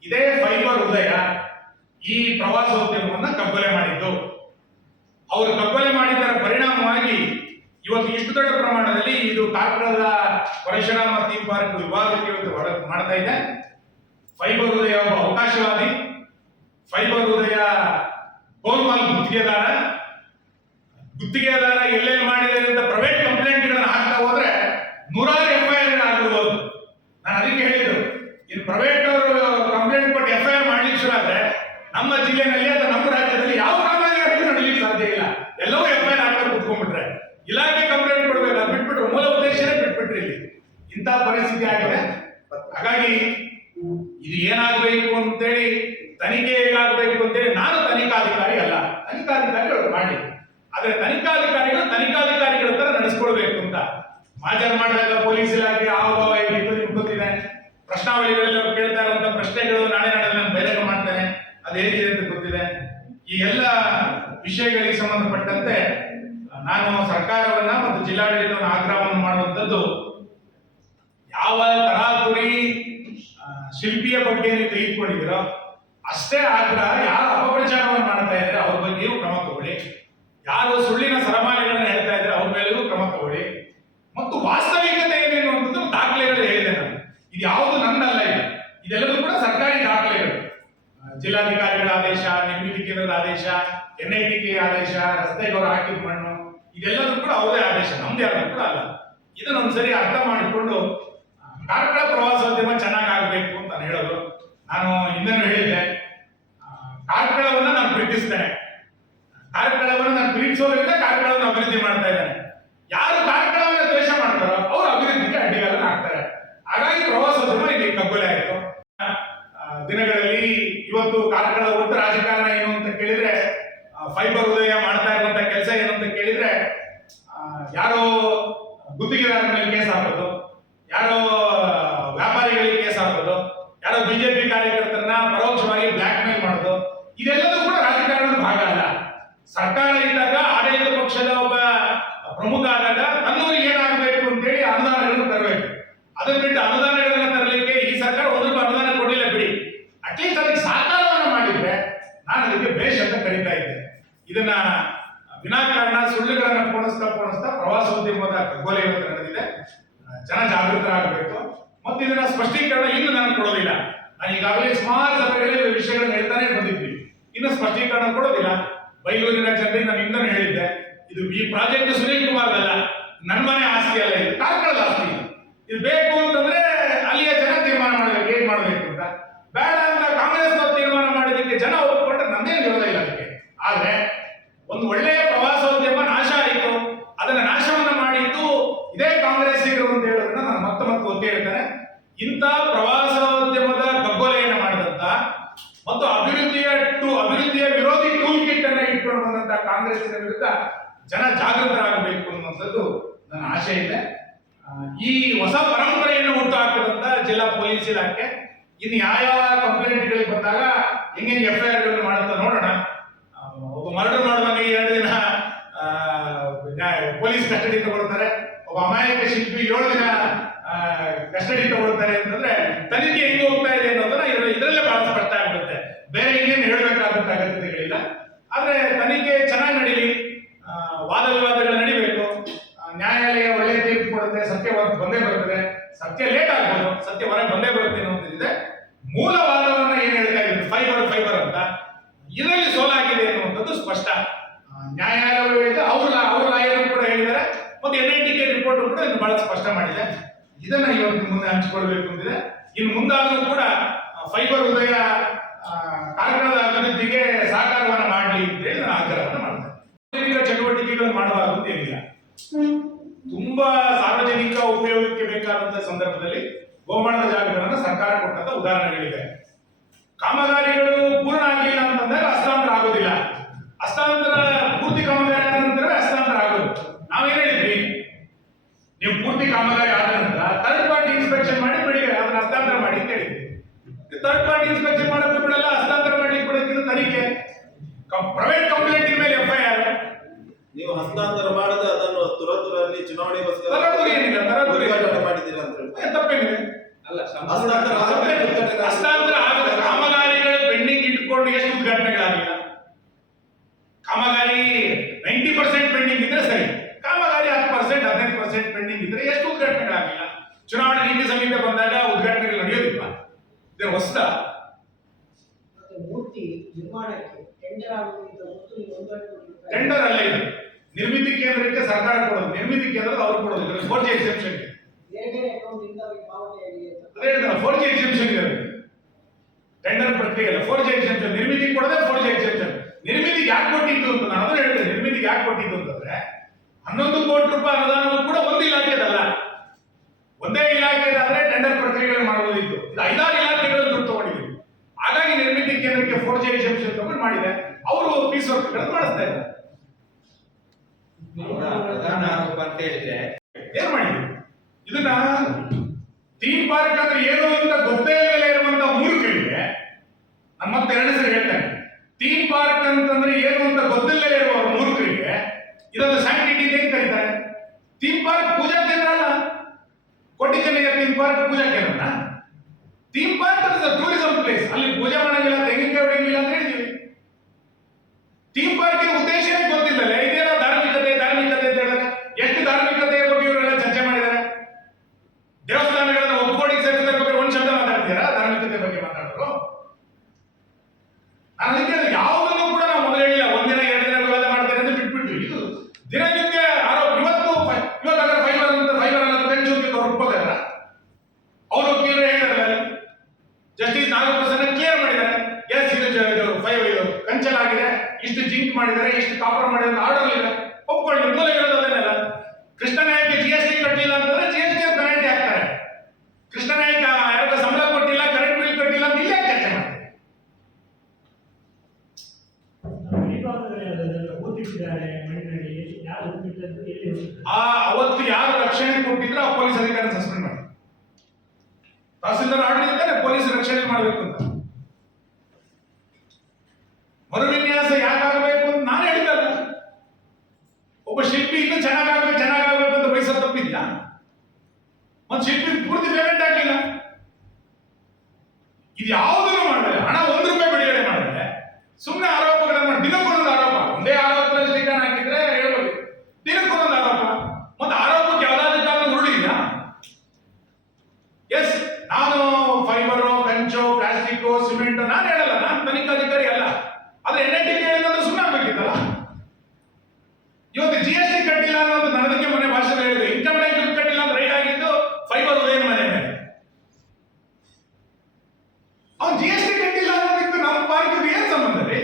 ಇದೇ ಫೈಬರ್ ಉದಯ ಈ ಪ್ರವಾಸೋದ್ಯಮವನ್ನ ಕಗ್ಗೊಲೆ ಮಾಡಿದ್ದು. ಅವರು ಕಗ್ಗೊಲೆ ಮಾಡಿದ್ದರ ಪರಿಣಾಮವಾಗಿ ಇವತ್ತು ಇಷ್ಟು ದೊಡ್ಡ ಪ್ರಮಾಣದಲ್ಲಿ ಇದು ಕಾರ್ಕಳದ ಪರಶುರಾಮ ಥೀಮ್ ಪಾರ್ಕ್ ವಿವಾದಕ್ಕೆ ಇವತ್ತು ಮಾಡ್ತಾ ಇದೆ. ಫೈಬರ್ ಉದಯ ಒಬ್ಬ ಅವಕಾಶವಾದಿ, ಫೈಬರ್ ಉದಯ ಗೋಲ್ಮಾಲ್ ಗುತ್ತಿಗೆದಾರ ಎಲ್ಲೆಲ್ಲಿ ಮಾಡಿದ್ದಾರೆ ಅಂತ ಪ್ರೈವೇಟ್ ಕಂಪ್ಲೇಂಟ್ಗಳನ್ನ ಹಾಕ್ತಾ ಹೋದ್ರೆ ನೂರಾರು FIR ಆಗಿರ್ಬೋದು. ನಾನು ಅದಕ್ಕೆ ಹೇಳಿದ್ದು, ಇನ್ನು ಪ್ರೈವೇಟ್ ಅವರು ಕಂಪ್ಲೇಂಟ್ ಕೊಟ್ಟು FIR ಮಾಡ್ಲಿಕ್ಕೆ ಶುರು ಆದ್ರೆ ನಮ್ಮ ಜಿಲ್ಲೆನಲ್ಲಿ ಅಥವಾ ನಮ್ಮ ರಾಜ್ಯದಲ್ಲಿ ಯಾವ ಕಾಮಗಾರಿ ನಡೀಲಿಕ್ಕೆ ಸಾಧ್ಯ ಇಲ್ಲ. ಎಲ್ಲವೂ FIR ಆಗ್ತಾ ಕುತ್ಕೊಂಡ್ಬಿಟ್ರೆ ಇಲಾಖೆ ಕಂಪ್ಲೇಂಟ್ ಕೊಡ್ಬೇಕು, ಅದು ಬಿಟ್ಬಿಟ್ರು, ಮೂಲ ಉದ್ದೇಶನೇ ಬಿಟ್ಬಿಟ್ರಿ. ಇಲ್ಲಿ ಇಂಥ ಪರಿಸ್ಥಿತಿ ಆಗಿದೆ. ಹಾಗಾಗಿ ಇದು ಏನಾಗಬೇಕು ಅಂತೇಳಿ, ತನಿಖೆ ಹೇಗಾಗಬೇಕು ಅಂತೇಳಿ ನಾನು ತನಿಖಾಧಿಕಾರಿ ಅಲ್ಲ, ತನಿಖಾಧಿಕಾರಿಗಳು ಮಾಡಿ, ಆದ್ರೆ ತನಿಖಾಧಿಕಾರಿಗಳ ತರ ನಡೆಸ್ಕೊಳ್ಬೇಕು ಅಂತ. ಮಾಜರ್ ಮಾಡಿದಾಗ ಪೊಲೀಸ್ ಇಲಾಖೆ ಹಾವಭಾವ ಹೇಗಿತ್ತು ನಿಮ್ಗೆ ಗೊತ್ತಿದೆ. ಪ್ರಶ್ನಾವಳಿಗಳೆಲ್ಲ ಕೇಳ್ತಾ ಇರುವಂತ ಪ್ರಶ್ನೆಗಳು ನಾಳೆ ನಾನು ಬಹಿರಂಗ ಮಾಡ್ತೇನೆ, ಅದು ಹೇಗಿದೆ ಅಂತ ಗೊತ್ತಿದೆ. ಈ ಎಲ್ಲ ವಿಷಯಗಳಿಗೆ ಸಂಬಂಧಪಟ್ಟಂತೆ ನಾನು ಸರ್ಕಾರವನ್ನ ಮತ್ತು ಜಿಲ್ಲಾಡಳಿತವನ್ನು ಆಗ್ರಹವನ್ನು ಮಾಡುವಂತದ್ದು, ಯಾವ ತರಾತುರಿ ಶಿಲ್ಪಿಯ ಬಗ್ಗೆ ನೀವು ತೆಗೆದುಕೊಂಡಿದ್ದೀರೋ ಅಷ್ಟೇ ಆಗ್ರಹ. ಯಾರು ಅಪಪ್ರಚಾರವನ್ನು ಮಾಡ್ತಾ ಇದ್ದಾರೆ ಅವ್ರ ಬಗ್ಗೆಯೂ ಕ್ರಮ ತಗೊಳ್ಳಿ, ಯಾರು ಸುಳ್ಳಿನ ಸರಮಾಲೆಗಳನ್ನ ಹೇಳ್ತಾ ಇದ್ದಾರೆ ಅವ್ರ ಮೇಲೆಯೂ ಕ್ರಮ ತಗೊಳ್ಳಿ, ಮತ್ತು ವಾಸ್ತವಿಕತೆ ಏನೇನು ಅಂತಂದ್ರೆ ದಾಖಲೆಗಳು ಹೇಳಿದೆ ನಾನು. ಇದು ಯಾವುದು ನನ್ನಲ್ಲ, ಇದೆಲ್ಲವೂ ಕೂಡ ಸರ್ಕಾರಿ ದಾಖಲೆಗಳು. ಜಿಲ್ಲಾಧಿಕಾರಿಗಳ ಆದೇಶ, ನಿರ್ಮಿತಿ ಕೇಂದ್ರದ ಆದೇಶ, NITK ಆದೇಶ, ರಸ್ತೆಗೆ ಅವರು ಹಾಕಿದ ಮಣ್ಣು, ಇದೆಲ್ಲದೂ ಕೂಡ ಅವರದೇ ಆದೇಶ, ನಮ್ದು ಯಾರು ಕೂಡ ಅಲ್ಲ. ಇದನ್ನ ಒಂದ್ಸರಿ ಅರ್ಥ ಮಾಡಿಕೊಂಡು ಕಾರ್ಕಳ ಪ್ರವಾಸೋದ್ಯಮ ಚೆನ್ನಾಗಾಗಬೇಕು ಅಂತ ನಾನು ಹೇಳೋದು. ನಾನು ಹಿಂದೆನೂ ಹೇಳಿದ್ದೆ, ಕಾರ್ಕಳವನ್ನ ನಾನು ಪ್ರೀತಿಸ್ತೇನೆ, ಕಾರ್ಕಳವನ್ನು ನಾನು ಪ್ರೀತಿಸೋದ್ರಿಂದ ಕಾರ್ಕಳವನ್ನು ಅಭಿವೃದ್ಧಿ ಮಾಡ್ತಾ ಇದ್ದೇನೆ. ಯಾರು ಕಾರ್ಕಳವನ್ನು ದ್ವೇಷ ಮಾಡ್ತಾರೋ ಅವರು ಅಭಿವೃದ್ಧಿಗೆ ಅಡ್ಡಿಗಾಲನ್ನು ಹಾಕ್ತಾರೆ. ಹಾಗಾಗಿ ಪ್ರವಾಸೋದ್ಯಮ ಇಲ್ಲಿ ಕಗ್ಗೊಲೆ ಆಯಿತು. ದಿನಗಳಲ್ಲಿ ಇವತ್ತು ಕಾರ್ಕಳ ಒಟ್ಟು ರಾಜಕಾರಣ ಏನು ಅಂತ ಕೇಳಿದ್ರೆ, ಫೈಬರ್ ಉದಯ ಮಾಡ್ತಾ ಇರುವಂತ ಕೆಲಸ ಏನು ಅಂತ ಕೇಳಿದ್ರೆ, ಯಾರೋ ಗುತ್ತಿಗೆದಾರರ ಮೇಲೆ ಕೇಸ್ ಹಾಕೋದು, ಯಾರೋ ವ್ಯಾಪಾರಿಗಳಿಗೆ ಕೇಸ್ ಹಾಕೋದು, ಯಾರೋ ಬಿಜೆಪಿ ಕಾರ್ಯಕರ್ತರನ್ನ ಪರೋಕ್ಷವಾಗಿ ಬ್ಲಾಕ್ ಮೇಲ್ ಮಾಡೋದು, ಇದೆಲ್ಲದೂ ಕೂಡ ರಾಜಕಾರಣದ ಭಾಗ ಅಲ್ಲ. ಸರ್ಕಾರ ಇದ್ದಾಗ, ಆಡಳಿತ ಪಕ್ಷದ ಒಬ್ಬ ಪ್ರಮುಖ ಆದಾಗ ತನ್ನೂರಿಗೆ ಏನಾಗಬೇಕು ಅಂತೇಳಿ ಅನುದಾನಗಳನ್ನು ತರಬೇಕು. ಅದನ್ನ ಬಿಟ್ಟು ಅನುದಾನಗಳನ್ನ ತರಲಿಕ್ಕೆ ಈ ಸರ್ಕಾರ ಒಂದು ರೂಪಾಯಿ ಅನುದಾನ ಕೊಡಲಿಲ್ಲ ಬಿಡಿ, ಅಟ್ಲೀಸ್ಟ್ ಅದಕ್ಕೆ ಸಾಕಾರವನ್ನು ಮಾಡಿದ್ರೆ ನಾನು ಅದಕ್ಕೆ ಬೇಷ್ ಅಂತ ಕರೀತಾ ಇದ್ದೆ. ಇದನ್ನ ವಿನಾಕಾರಣ ಸುಳ್ಳುಗಳನ್ನ ಪೋಣಿಸ್ತಾ ಪ್ರವಾಸೋದ್ಯಮದ ಕಗ್ಗೊಲೆ ಇವತ್ತು ನಡೆದಿದೆ. ಜನ ಜಾಗೃತರಾಗಬೇಕು. ಮತ್ತು ಇದನ್ನ ಸ್ಪಷ್ಟೀಕರಣ ಇನ್ನು ನಾನು ಕೊಡೋದಿಲ್ಲ. ನಾನು ಈಗಾಗಲೇ ಸುಮಾರು ಸಭೆಗಳಲ್ಲಿ ವಿಷಯಗಳನ್ನ ಹೇಳ್ತಾನೆ ಬಂದಿದ್ವಿ, ಇನ್ನು ಸ್ಪಷ್ಟೀಕರಣ ಕೊಡೋದಿಲ್ಲ. ಬೈಲೂರಿನ ಜನರಿಗೆ ನಾನು ಇಂದನೂ ಹೇಳಿದ್ದೆ, ಇದು ಈ ಪ್ರಾಜೆಕ್ಟ್ ಸುನೀಲ್ ಕುಮಾರ್ ಅಲ್ಲ, ನನ್ನ ಮನೆ ಆಸ್ತಿ ಅಲ್ಲ, ಇದು ಕಾರ್ಕಳದ ಆಸ್ತಿ. ಇದು ಬೇಕು ಅಂತಂದ್ರೆ ಅಲ್ಲಿಯ ಜನ ತೀರ್ಮಾನ ಮಾಡಬೇಕು, ಏನ್ ಮಾಡಬೇಕು ಅಂತ. ಬೇಡ ಅಂತ ಕಾಂಗ್ರೆಸ್ ತೀರ್ಮಾನ ಮಾಡೋದಕ್ಕೆ ಜನ ಒಪ್ಪಿಕೊಂಡ್ರೆ ನಮ್ದೇನು ವಿರೋಧ ಇಲ್ಲ ಅದಕ್ಕೆ. ಆದ್ರೆ ಒಂದು ಒಳ್ಳೆಯ ಪ್ರವಾಸೋದ್ಯಮ ನಾಶ ಆಯಿತು, ಅದನ್ನ ನಾಶವನ್ನ ಮಾಡಿದ್ದು ಇದೇ ಕಾಂಗ್ರೆಸ್ಸಿಗರು ಅಂತ ಹೇಳೋದನ್ನ ನಾನು ಮತ್ತೆ ಒತ್ತಿ ಹೇಳ್ತೇನೆ. ಇಂಥ ಪ್ರವಾಸೋದ್ಯಮದ ಕಗ್ಗೊಲೆಯನ್ನು ಮಾಡಿದಂತ ಮತ್ತು ಅಭಿವೃದ್ಧಿಯ ವಿರೋಧಿ ಟೂಲ್ ಕಿಟ್ ಅನ್ನ ಇಟ್ಕೊಂಡು ಬಂದಂತ ಕಾಂಗ್ರೆಸ್ಸಿನ ವಿರುದ್ಧ ಜನ ಜಾಗೃತರಾಗಬೇಕು ಅನ್ನುವಂಥದ್ದು ನನ್ನ ಆಶೆ ಇದೆ. ಈ ಹೊಸ ಪರಂಪರೆಯನ್ನು ಹುಟ್ಟು ಹಾಕದಂತ ಜಿಲ್ಲಾ ಪೊಲೀಸ್ ಇಲಾಖೆ ಇನ್ನು ಯಾವ ಕಂಪ್ಲೇಂಟ್ಗಳಿಗೆ ಬಂದಾಗ ಹೆಂಗೆ FIR ಮಾಡುತ್ತಾ ನೋಡೋಣ. ಒಬ್ಬ ಮರ್ಡರ್ ಮಾಡುವಾಗ 2 ದಿನ ಪೊಲೀಸ್ ಕಸ್ಟಡಿ ತಗೊಳ್ತಾರೆ, ಒಬ್ಬ ಅಮಾಯಕ ಶಿಲ್ಪಿ 7 ದಿನ ಕಸ್ಟಡಿ ತಗೊಳ್ತಾರೆ ಅಂತಂದ್ರೆ ತನಿಖೆ ಹೆಂಗೆ ಹೋಗ್ತಾ ಇದೆ ಅನ್ನೋದನ್ನ ಇದರಲ್ಲೇ ಬಹಳ ಸ್ಪಷ್ಟ ಆಗ್ಬಿಡುತ್ತೆ. ಬೇರೆ ಇನ್ನೇನು ಹೇಳಬೇಕಾದಂತ ಅಗತ್ಯತೆಗಳಿಲ್ಲ. ಆದ್ರೆ ತನಿಖೆ ಚೆನ್ನಾಗಿ ನಡೀಲಿ, ವಾದ ವಿವಾದಗಳು ನಡಿಬೇಕು, ನ್ಯಾಯಾಲಯ ಒಳ್ಳೆಯ ತೀರ್ಪು ಕೊಡುತ್ತೆ, ಸತ್ಯ ಬಂದೇ ಬರ್ತದೆ. ಸತ್ಯ ಲೇಟ್ ಆಗ್ಬೋದು, ಸತ್ಯ ಹೊರಗೆ ಬಂದೇ ಬರುತ್ತೆ ಅನ್ನೋದಿದೆ. ಮೂಲ ವಾದವನ್ನ ಏನ್ ಹೇಳ್ತಾ ಇದ್ರು ಫೈಬರ್ ಅಂತ, ಇದರಲ್ಲಿ ಸೋಲಾಗಿದೆ ಅನ್ನುವಂಥದ್ದು ಸ್ಪಷ್ಟ. ನ್ಯಾಯಾಲಯಗಳು ಹೇಳಿದೆ, ಅವ್ರ ಲಾಯರ್ ಕೂಡ ಹೇಳಿದ್ದಾರೆ, ಮತ್ತು NITK ರಿಪೋರ್ಟ್ ಕೂಡ ಇನ್ನು ಬಹಳ ಸ್ಪಷ್ಟ ಮಾಡಿದೆ. ಇದನ್ನ ಇವತ್ತು ಮುಂದೆ ಹಂಚಿಕೊಳ್ಬೇಕು ಅಂತಿದೆ. ಇನ್ನು ಮುಂದಾದರೂ ಕೂಡ ಫೈಬರ್ ಉದಯ ಕಾರ್ಕಳದ ಅಭಿವೃದ್ಧಿಗೆ ಸಹಕಾರವನ್ನು ಮಾಡಲಿ ಅಂತೇಳಿ ನಾನು ಆಗ್ರಹವನ್ನು ಮಾಡ್ತೇನೆ. ಚಟುವಟಿಕೆಗಳನ್ನು ಮಾಡಬಾರದು ಅಂತ ಏನಿಲ್ಲ. ತುಂಬಾ ಸಾರ್ವಜನಿಕ ಉಪಯೋಗಕ್ಕೆ ಬೇಕಾದಂತಹ ಸಂದರ್ಭದಲ್ಲಿ ಗೋಮಾಳದ ಜಾಗಗಳನ್ನು ಸರ್ಕಾರ ಕೊಟ್ಟಂತ ಉದಾಹರಣೆಗಳಿವೆ. ಕಾಮಗಾರಿಗಳು ಪೂರ್ಣ ಆಗಿಲ್ಲ ಅಂತಂದಾಗ ಹಸ್ತಾಂತರ ಆಗೋದಿಲ್ಲ. ಹಸ್ತಾಂತರ ಪೂರ್ತಿ ಕಾಮಗಾರಿ ಆದ ನಂತರವೇ ಹಸ್ತಾಂತರ ಆಗೋದು. ನಾವೇನ್ ಹೇಳಿದ್ವಿ, ನೀವು ಪೂರ್ತಿ ಕಾಮಗಾರಿ ಆದ ನಂತರ ಥರ್ಡ್ ಪಾರ್ಟಿ ಇನ್ಸ್ಪೆಕ್ಷನ್ ಮಾಡಿ ಬಿಡಿ, ಅದನ್ನ ಹಸ್ತಾಂತರ ಮಾಡಿ ಅಂತ ಹೇಳಿದ್ವಿ. ಥರ್ಡ್ ಪಾರ್ಟಿ ಇನ್ಸ್ಪೆಕ್ಷನ್ ಮಾಡೋದು ಬಿಡಲ್ಲ, ಹಸ್ತಾಂತರ ಮಾಡ್ಲಿಕ್ಕೆ ಬಿಡೋದ್ಕಿಂತ ತನಿಖೆ ಹಸ್ತಾಂತರ ಮಾಡದೆ ಅದನ್ನು ತುರತುರಲ್ಲಿ ಚುನಾವಣೆಗೋಸ್ಕರ ತರಾತುರಿ ಏನಿಲ್ಲ, ತರಾತುರಿ ಇಲ್ಲ. ಉದ್ಘಾಟನೆ ಮಾಡಿದ್ದೀರಾ ಅಂತ ಹೇಳಿ. ತಪ್ಪೇನಿದೆ? ಅಲ್ಲ ಹಸ್ತಾಂತರ ಹಸ್ತಾಂತರ ಆಗದ ಕಾಮಗಾರಿಗಳು ಪೆಂಡಿಂಗ್ ಇಟ್ಕೊಂಡು ಎಷ್ಟು ಉದ್ಘಾಟನೆಗಳಾಗಿಲ್ಲ? ಕಾಮಗಾರಿ 90% ಪೆಂಡಿಂಗ್ ಇದ್ರೆ ಸರಿ, ಕಾಮಗಾರಿ 10% 15% ಪೆಂಡಿಂಗ್ ಇದ್ರೆ ಎಷ್ಟು ಉದ್ಘಾಟನೆಗಳಾಗಿಲ್ಲ? ಚುನಾವಣಾ ನೀತಿ ಸಂಹಿತೆ ಬಂದಾಗ ಉದ್ಘಾಟನೆಗಳು ನಡೆಯೋದಿಲ್ಲ. ಇದು ಹೊಸದ? ಮೂರ್ತಿ ನಿರ್ಮಾಣಕ್ಕೆ ಟೆಂಡರ್ ಆಗುವುದರಿಂದ ಮೊದಲು ಈ 1.5 ಕೋಟಿ ರೂಪಾಯಿ ಟೆಂಡರ್ ಅಲ್ಲ ಇದು. ನಿರ್ಮಿತಿ ಕೇಂದ್ರಕ್ಕೆ ಸರ್ಕಾರ ಕೊಡೋದು, ನಿರ್ಮಿತಿ ಕೇಂದ್ರದ ಅವ್ರು ಕೊಡೋದು. ಇದರಲ್ಲಿ 4G ಎಕ್ಸೆಪ್ಷನ್ ಇದೆ. ಬೇರೆ ಬೇರೆ ಅಕೌಂಟ್ ಇಂದ ಅವರಿಗೆ ಪಾವತಿ ಆಗಿದೆ ಅಂತ. ಅದೇ ಹೇಳಿದ್ನಲ್ಲ, 4G ಎಕ್ಸೆಪ್ಷನ್ ಇದೆ. ಟೆಂಡರ್ ಪ್ರಕ್ರಿಯೆ ಅಲ್ಲ, 4G ಎಕ್ಸೆಪ್ಷನ್. ನಿರ್ಮಿತಿ ಕೊಡದೆ 4G ಎಕ್ಸೆಪ್ಷನ್. ನಿರ್ಮಿತಿಗೆ ಯಾಕೆ ಕೊಟ್ಟಿದ್ದು ಅಂತ ನಾನು ಅದನ್ನ ಹೇಳ್ತೇನೆ. ನಿರ್ಮಿತಿಗೆ ಯಾಕೆ ಕೊಟ್ಟಿದ್ದು ಅಂತಂದ್ರೆ 11 ಕೋಟಿ ರೂಪಾಯಿ ಅನುದಾನವು ಕೂಡ ಒಂದು ಇಲಾಖೆದಲ್ಲ. ಒಂದೇ ಇಲಾಖೆದಾದ್ರೆ ಟೆಂಡರ್ ಪ್ರಕ್ರಿಯೆಗಳು ಮಾಡಬಹುದಿತ್ತು. ಇದು 5-6 ಇಲಾಖೆಗಳಲ್ಲಿ ದುಡ್ಡು ತಗೊಂಡಿದ್ದೀವಿ. ಹಾಗಾಗಿ ನಿರ್ಮಿತಿ ಕೇಂದ್ರಕ್ಕೆ 4G ಎಕ್ಸೆಪ್ಷನ್ ತಗೊಂಡು ಮಾಡಿದೆ. ಅವರು ಪೀಸ್ ವರ್ಕ್ ಮಾಡಿಸ್ತಾ ಇದ್ದಾರೆ. ಪ್ರಧಾನ ಆರೋಪ ಅಂತ ಹೇಳಿದ್ರೆ ಏನ್ ಮಾಡಿದ್ವಿ? ಇದನ್ನ ಥೀಮ್ ಪಾರ್ಕ್ ಅಂದ್ರೆ ಏನು ಅಂತ ಗೊತ್ತೇ ಇಲ್ಲದೆ ಇರುವಂತ ಮೂರ್ಖರಿಗೆ ನಾನು ಮತ್ತೆ ಎರಡನೇ ಸರಿ ಹೇಳ್ತೇನೆ. ಥೀಮ್ ಪಾರ್ಕ್ ಅಂತಂದ್ರೆ ಏನು ಅಂತ ಗೊತ್ತಿಲ್ಲದೆ ಇರುವ ಮೂರ್ಖರಿಗೆ ಇದೊಂದು ಸ್ಯಾಂಕ್ಟಿಟಿ ಅಂತ ಕರೀತಾರೆ. ಥೀಮ್ ಪಾರ್ಕ್ ಪೂಜಾ ಕೇಂದ್ರ ಅಲ್ಲ. ಕೋಟಿ ಚೆನ್ನಯ್ಯ ಥೀಮ್ ಪಾರ್ಕ್ ಪೂಜಾ ಕೇಂದ್ರನ? ಥೀಮ್ ಪಾರ್ಕ್ ಅಂದ್ರೆ ಟೂರಿಸಂ ಪ್ಲೇಸ್. ಅಲ್ಲಿ ಪೂಜೆ ಮಾಡಂಗಿಲ್ಲ, ತೆಂಗಿನಕಾಯಿ ಹೊಡೆಯಂಗಿಲ್ಲ ಅಂತ ಹೇಳಿದೀವಿ. ಥೀಮ್ ಪಾರ್ಕಿನ ಉದ್ದೇಶನೇ ಗೊತ್ತಿಲ್ಲಲ್ಲ. ಇದೇನೋ ಧಾರ್ಮಿಕತೆ ಧಾರ್ಮಿಕತೆ ಅಂತ ಹೇಳಿದ್ರೆ ಎಷ್ಟು ಧಾರ್ಮಿಕತೆಯ ಬಗ್ಗೆ ಇವರೆಲ್ಲ ಚರ್ಚೆ ಮಾಡಿದ್ದಾರೆ. ದೇವಸ್ಥಾನಗಳನ್ನ ಒಪ್ಪಿಗೆ ಸೇರಿಸಿದ ಬಗ್ಗೆ ಒಂದು ಶಬ್ದ ಮಾತಾಡ್ತೀರಾ? ಧಾರ್ಮಿಕತೆ ಬಗ್ಗೆ ಮಾತಾಡೋರು. ನಾನು ಅದಕ್ಕೆ ಯಾವುದನ್ನು ಕೂಡ ನಾವು ಮೊದಲು ಹೇಳಿಲ್ಲ. ಒಂದಿನ 2 ದಿನ ವಿವಾದ ಮಾಡ್ತಾರೆ ಅಂತ ಬಿಟ್ಬಿಟ್ವಿ. ಇದು ದಿನನಿತ್ಯ ಆರೋಪ. ಇವಾಗ ಫೈಬರ್ ಅಂತ ಫೈಬರ್ ಅನ್ನೋದು ಪೆಂಚು ಅಂತ ಅವ್ರು ಒಪ್ಪೋದಾರ. ಅವರು ಕ್ಲಿಯರ್ ಹೇಳಿದಾರೆ. ಜಸ್ಟಿಸ್ ನಾಗಪ್ರಸನ್ನ ಕ್ಲಿಯರ್ ಮಾಡಿದ್ದಾರೆ. ಎಸ್ ಇದು ಕಂಚಲಾಗಿದೆ, ಇಷ್ಟು ಜಿಂಕ್ ಮಾಡಿದ್ದಾರೆ, ಇಷ್ಟು ಕಾಪರ್ ಮಾಡಿದ್ದಾರೆ, ಆರ್ಡರ್ ಇದೆ, ಒಪ್ಕೊಳ್ಳಿ. ಮೂಲ ಇರೋದು ಅದನ್ನೆಲ್ಲ. ಕೃಷ್ಣ ನಾಯಕ GST ಕಟ್ಟಿಲ್ಲ ಅಂತಂದ್ರೆ GST ಪೆನಾಲ್ಟಿ ಹಾಕ್ತಾರೆ. ಕೃಷ್ಣ ನಾಯಕ ಯಾವಾಗ ಸಂಬಳ ಕೊಟ್ಟಿಲ್ಲ, ಕರೆಂಟ್ ಬಿಲ್ ಕಟ್ಟಿಲ್ಲ ಅಂತ ಇಲ್ಲೇ ಚರ್ಚೆ ಮಾಡ್ತಾರೆ. ಅವತ್ತು ಯಾರು ರಕ್ಷಣೆ ಕೊಟ್ಟಿದ್ರು ಆ ಪೊಲೀಸ್ ಅಧಿಕಾರಿ ಸಸ್ಪೆಂಡ್ ಮಾಡಿ. ತಹಸೀಲ್ದಾರ್ ಆರ್ಡರ್ ಇದ್ದಾರೆ ಪೊಲೀಸ್ ರಕ್ಷಣೆ ಮಾಡಬೇಕು ಅಂತ. ಮರುವಿನ್ಯಾಸ ಯಾಕಾಗಬೇಕು ಅಂತ ನಾನು ಹೇಳಿದ್ದಲ್ಲ. ಒಬ್ಬ ಶಿಲ್ಪಿ ಇನ್ನೂ ಚೆನ್ನಾಗಾಗಬೇಕು ಅಂತ ಬಯಸೋದು ತಪ್ಪಿದ್ಯಾ? ಒಂದು ಶಿಲ್ಪಿ ಪೂರ್ತಿ ಪೇಮೆಂಟ್ ಆಗಿಲ್ಲ. ಇದು ಯಾವುದನ್ನು ಮಾಡಿದ್ರೆ ಹಣ 1 ರೂಪಾಯಿ ಬಿಡುಗಡೆ ಮಾಡಿದ್ರೆ ಸುಮ್ಮನೆ ಆರೋಪಗಳನ್ನು ಮಾಡಿ ದಿನಕ್ಕೊಂದೊಂದು ಆರೋಪ. ಒಂದೇ ಆರೋಪದಲ್ಲಿ ಶ್ರೀಕಾಂತ್ ಹಾಕಿದ್ರೆ ಹೇಳ್ಬೋದು. ದಿನಕ್ಕೊಂದೊಂದು ಆರೋಪ. ಮತ್ತೆ ಆರೋಪಕ್ಕೆ ಯಾವ್ದಾದ್ರು ಕಾರಣ ಉರುಳಿಲ್ಲ. ಎಸ್, ನಾನು ಫೈಬರು, ಕಂಚು, ಪ್ಲಾಸ್ಟಿಕ್, ಸಿಮೆಂಟ್ ನಾನು ಹೇಳಲ್ಲ. ನಾನು ತನಿಖಾಧಿಕಾರಿ ಅಲ್ಲ. ಆದ್ರೆ NIT ಹೇಳಿದ್ರೆ ಸುಮ್ಮನೆ ಆಗ್ಬೇಕಿತ್ತಲ್ಲ. ಇವತ್ತು GST ಕಟ್ಟಿಲ್ಲ ಅನ್ನೋದು ನನದಕ್ಕೆ ಮೊನ್ನೆ ಭಾಷೆದಲ್ಲಿ ಹೇಳಿದೆ. ಇನ್ಕಮ್ ಟ್ಯಾಕ್ಸ್ ಕಟ್ಟಿಲ್ಲ ಅಂತ ರೈಡ್ ಆಗಿದ್ದು ಫೈಬರ್ ಉದಯನ ಮನೆ ಮೇಲೆ. ಅವ್ನು GST ಕಟ್ಟಿಲ್ಲ ಅನ್ನೋದಕ್ಕೆ ನಮ್ಮ ಪಾರ್ಕಿಗೆ ಏನ್ ಸಂಬಂಧ ರೀ?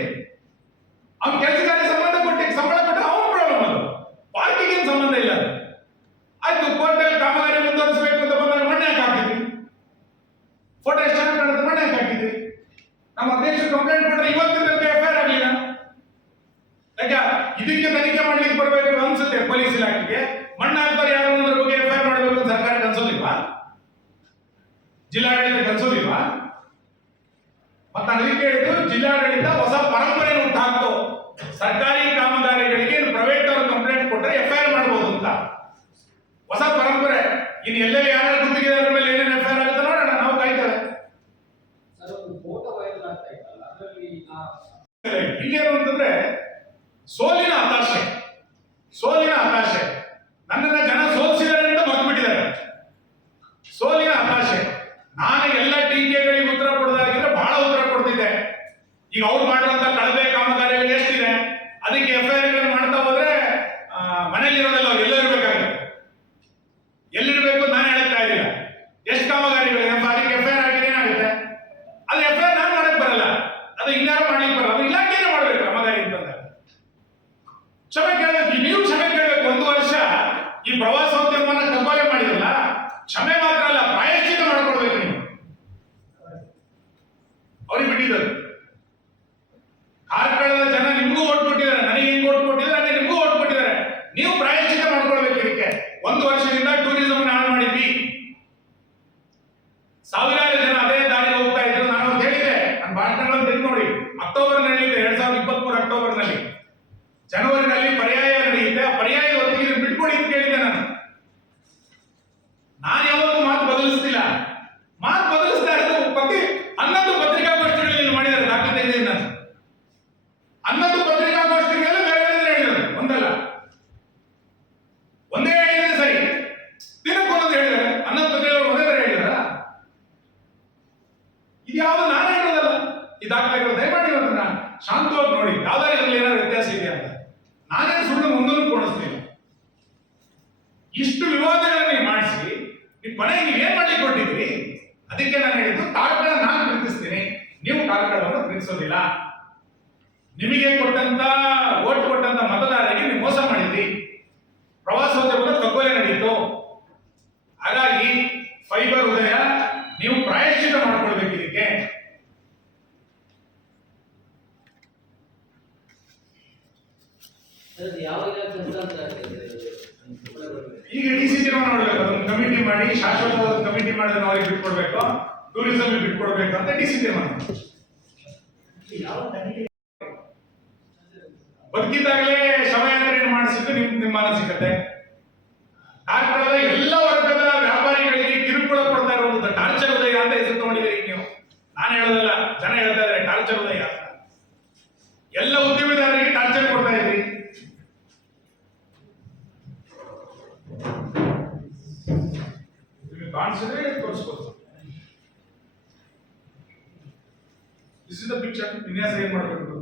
ಅವ್ನ ಕೆಲಸಗಾರ ಸಂಬಂಧ ಕೊಟ್ಟು ಸಂಬಳ ಕೊಟ್ಟು ಅವನ ಪ್ರಾಬ್ಲಮ್ ಅದು. ಪಾರ್ಕಿಗೆ ಏನ್ ಸಂಬಂಧ ಇಲ್ಲ. ಆಯ್ತು, ಕೋರ್ಟಲ್ಲಿ ಕಾಮಗಾರಿ ಮುಂದುವರಿಸಬೇಕು ಅಂತ ಬಂದಾಗ ಮಣ್ಣೆ ಹಾಕಿದ್ವಿ. ಫೋಟೋ ಎಷ್ಟು ಚೆನ್ನಾಗಿ ಕಾಣುತ್ತೆ, ಮಣ್ಣೆ ಹಾಕಿದ್ವಿ. ನಮ್ಮ ಅಧ್ಯಕ್ಷರು ಕಂಪ್ಲೇಂಟ್ ಕೊಟ್ಟರೆ ಇವತ್ತಿನ FIR ಆಗಲಿಲ್ಲ. ಯಾಕೆ? ಇದಕ್ಕೆ ತನಿಖೆ ಮಾಡ್ಲಿಕ್ಕೆ ಬರಬೇಕು ಅನ್ಸುತ್ತೆ ಪೊಲೀಸ್ ಇಲಾಖೆಗೆ. ಮಣ್ಣು ಹಾಕ್ತಾರೆ ಯಾರು ಅನ್ನೋದ್ರ ಬಗ್ಗೆ FIR ಮಾಡಬೇಕು ಅಂತ ಸರ್ಕಾರಕ್ಕೆ ಅನ್ಸೋದಿಲ್ವಾ? ಜಿಲ್ಲಾಡಳಿತಕ್ಕೆ ಅನ್ಸೋದಿಲ್ವಾ? ಮತ್ತೆ ನಾನು ಇದಕ್ಕೆ ಹೇಳಿದ್ದು, ಜಿಲ್ಲಾಡಳಿತ ಹೊಸ ಪರಂಪರೆಯನ್ನು ಹುಟ್ಟಾಕ್ತು. ಸರ್ಕಾರಿ ಕಾಮಗಾರಿಗಳಿಗೆ ಪ್ರೈವೇಟ್ ಅವರು ಕಂಪ್ಲೇಂಟ್ ಕೊಟ್ಟರೆ FIR ಮಾಡಬಹುದು ಅಂತ ಹೊಸ ಪರಂಪರೆ. ಇನ್ನು ಎಲ್ಲೆಲ್ಲಿ ಯಾರು ಗುತ್ತಿಗೆದಾರರ ಮೇಲೆ ಏನೇನು FIR ಆಗುತ್ತೆ ನೋಡೋಣ, ನಾವು ಕಾಯ್ತೇವೆ. ಸರ್, ಒಂದು ಫೋಟೋ ವೈರಲ್ ಆಗ್ತಾ ಇತ್ತಲ್ಲ, ಅದರಲ್ಲಿ ಇಲ್ಲೇನು ಅಂತಂದ್ರೆ ಸೋಲಿನ ಹತಾಶೆ. ನನ್ನನ್ನ ಜನ ಸೋಲಿಸಿದ್ದಾರೆ ಅಂತ ಮರ್ತ್ಬಿಟ್ಟಿದ್ದಾರೆ. ಸೋಲಿನ ಹತಾಶೆ. ನಾನು ಎಲ್ಲ ಟೀಕೆಗಳಿಗೆ ಉತ್ತರ ಕೊಡೋದಾಗಿದ್ರೆ ಬಹಳ ಉತ್ತರ ಕೊಡ್ತಿದ್ದೆ. ಈಗ ಅವ್ರು ಮಾಡುವಂತ ಕಳಪೆ ಕಾಮಗಾರಿಗಳು ಎಷ್ಟಿದೆ, ಅದಕ್ಕೆ FIR ಮಾಡ್ತಾ ಹೋದ್ರೆ ಮನೇಲಿರೋದಲ್ಲ, ಅವ್ರು ಎಲ್ಲಿರ್ಬೇಕು ನಾನು ಹೇಳ್ತಾ ಇದ್ದೀರ. ಎಷ್ಟು ಕಾಮಗಾರಿಗಳಿದೆ ಅದಕ್ಕೆ FIR ಆಗಿದೆ, ಏನಾಗುತ್ತೆ? ಅದು FIR ನಾನು ಮಾಡಕ್ ಬರಲ್ಲ, ಅದು ಇನ್ಯಾರು ಮಾಡ್ಲಿಕ್ಕೆ ಬರಲ್ಲ. ಅದು ಇಲಾಖೆನೇ ಮಾಡ್ಬೇಕು ಕಾಮಗಾರಿ ಅಂತಂದ್ರೆ. ಕ್ಷಮೆ ಕೇಳಬೇಕು. ನೀವು ಕ್ಷಮೆ ಕೇಳಬೇಕು. 1 ವರ್ಷ ಈ ಪ್ರವಾಸೋದ್ಯಮವನ್ನ ಕಗ್ಗೊಲೆ ಮಾಡಿದ್ರಲ್ಲ, ಕ್ಷಮೆ ಮಾತ್ರ ಅಲ್ಲ, ಪ್ರಾಯಶ್ಚಿತ್ತ ಮಾಡ್ಕೊಡ್ಬೇಕು ನೀವು. ಅವ್ರಿಗೆ ಬಿಟ್ಟಿದ್ದಾರೆ. ಕಾರ್ಕಳದ ಜನ ನಿಮ್ಗೂ ಓಟ್ ಕೊಟ್ಟಿದ್ದಾರೆ, ನನಗೆ ಹೆಂಗ್ ಓಟ್ ಕೊಟ್ಟಿದ್ದಾರೆ ಹಾಗೆ ನಿಮ್ಗೂ ಓಟ್ ಕೊಟ್ಟಿದ್ದಾರೆ. ನೀವು ಪ್ರಾಯಶ್ಚಿತ್ತ ಮಾಡ್ಕೊಳ್ಬೇಕು ಇದಕ್ಕೆ. 1 ವರ್ಷದಿಂದ ಟೂರಿಸಂ ಹಾಳು ಮಾಡಿದ್ವಿ. ಸಾವಿರಾರು ಜನ ಅದೇ ದಾರಿ ಹೋಗ್ತಾ ಇದ್ರು. ನಾನು ಹೇಳಿದೆ, ನನ್ನ ಭಾಷಣಗಳನ್ನು ತೆಗೆದು ನೋಡಿ. ಅಕ್ಟೋಬರ್ನಲ್ಲಿ 2023 ಅಕ್ಟೋಬರ್ನಲ್ಲಿ, ಜನವರಿನಲ್ಲಿ ಪರ್ಯಾಯ ನಡೆಯಿತು. ಕೇಳಿದ್ದೆ, ಪರ್ಯಾಯ ಒತ್ತಿಗೆ ಬಿಟ್ಕೊಡಿ ಅಂತ ಕೇಳಿದ್ದೆ ನಾನು ಯಾವತ್ತೂ ಮಾತು ಬದಲಿಸ್ತಿಲ್ಲ. ಮಾತು ಬದಲಿಸ್ತಾ ಇರೋದು 11 ಪತ್ರಿಕಾಗೋಷ್ಠಿಗಳಲ್ಲಿ ಮಾಡಿದ್ದಾರೆ, ದಾಖಲೆ ಇದೆ ನಾನು. 11 ಪತ್ರಿಕಾಗೋಷ್ಠಿಗಳಲ್ಲಿ ಬೇರೆ ಬೇರೆ ಹೇಳಿದ್ರು, ಒಂದಲ್ಲ ಒಂದೇ ಹೇಳಿದ್ರೆ ಸರಿ, ದಿನಕ್ಕೊಂದೊಂದು ಹೇಳಿದ್ದಾರೆ. 11 ಪತ್ರಿಕೆಗಳು ಒಂದೇ ತರ ಹೇಳಿದಾರ? ಇದು ಯಾವುದು ನಾನು ಹೇಳೋದಲ್ಲ, ಈ ದಾಖಲೆಗಳು ದಯಮಾಡಿ ಅದನ್ನ ಶಾಂತವಾಗಿ ನೋಡಿ, ಯಾವ್ದಾದ್ರು ಇದ್ರಲ್ಲಿ ಏನಾದ್ರು ವ್ಯತ್ಯಾಸ ಇದೆಯಾ ಅಂತ. ನಾನೇನು ಸುಳ್ಳು ಮುಂದೂ ಕೊಡಿಸ್ತೀನಿ. ಇಷ್ಟು ವಿವಾದಗಳನ್ನ ನೀವು ಮಾಡಿಸಿ ನೀವು ಕೊನೆಗೆ ನೀವು ಏನ್ ಮಾಡ್ಲಿಕ್ಕೆ ಕೊಟ್ಟಿದ್ರಿ? ಅದಕ್ಕೆ ನಾನು ಹೇಳಿದ್ದು, ಕಾರ್ಕಳ ನಾನು ಪ್ರೀತಿಸ್ತೀನಿ, ನೀವು ಕಾರ್ಕಳವನ್ನು ಪ್ರೀತಿಸೋದಿಲ್ಲ. ನಿಮಗೆ ಕೊಟ್ಟಂತ ಓಟ್ ಕೊಟ್ಟಂತ ಮತದಾರರಿಗೆ ನೀವು ಮೋಸ ಮಾಡಿದ್ರಿ. ಪ್ರವಾಸೋದ್ಯಮದ ಕಗ್ಗೊಲೆ ನಡೆಯಿತು. ಹಾಗಾಗಿ ಫೈಬರ್ ಉದಯ ನೀವು ಪ್ರಾಯಶ್ಚಿತ ಮಾಡ್ಕೊಳ್ಬೇಕು ಇದಕ್ಕೆ. ಅದು ಯಾವ ಇಲಾಖೆ ಅಂತ ಆಗ್ತದೆ? ಈಗ ಡಿಸಿ ತೀರ್ಮಾನ ಮಾಡಬೇಕು, ಅದೊಂದು ಕಮಿಟಿ ಮಾಡಿ, ಶಾಶ್ವತವಾದ ಕಮಿಟಿ ಮಾಡೋದನ್ನ ಅವ್ರಿಗೆ ಬಿಟ್ಕೊಡ್ಬೇಕು, ಟೂರಿಸಂ ಬಿಟ್ಕೊಡ್ಬೇಕು ಅಂತ ಡಿಸಿ ತೀರ್ಮಾನ. ಬದುಕಿದ್ದಾಗಲೇ ಶವಯಾತ್ರೆಯನ್ನು ಮಾಡಿಸಿದ್ದು ನಿಮ್ಮ ಮಾನಸಿಕತೆ. ಕಾರ್ಕಳದ ಎಲ್ಲ ವರ್ಗದ ವ್ಯಾಪಾರಿಗಳಿಗೆ ಕಿರುಕುಳ ಕೊಡ್ತಾ ಇರುವಂತ ಟಾರ್ಚರ್ ಉದಯ ಅಂತ ಹೆಸರು ತಗೊಂಡಿದ್ದೀರಿ ನೀವು. ನಾನು ಹೇಳೋದಲ್ಲ, ಜನ ಹೇಳ್ತಾ ಇದ್ದಾರೆ ಟಾರ್ಚರ್ ಉದಯ ಅಂತ. ಎಲ್ಲ ಉದ್ಯಮಿದಾರರಿಗೆ ಟಾರ್ಚರ್ ಕೊಡ್ತಾ ಇದ್ರಿ. ಕಾಣಿಸಿದ್ರೆ ತೋರಿಸ್ಬೋದು. This is the picture. ವಿನ್ಯಾಸ ಏನ್ ಮಾಡಬೇಕು?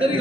ಸರಿ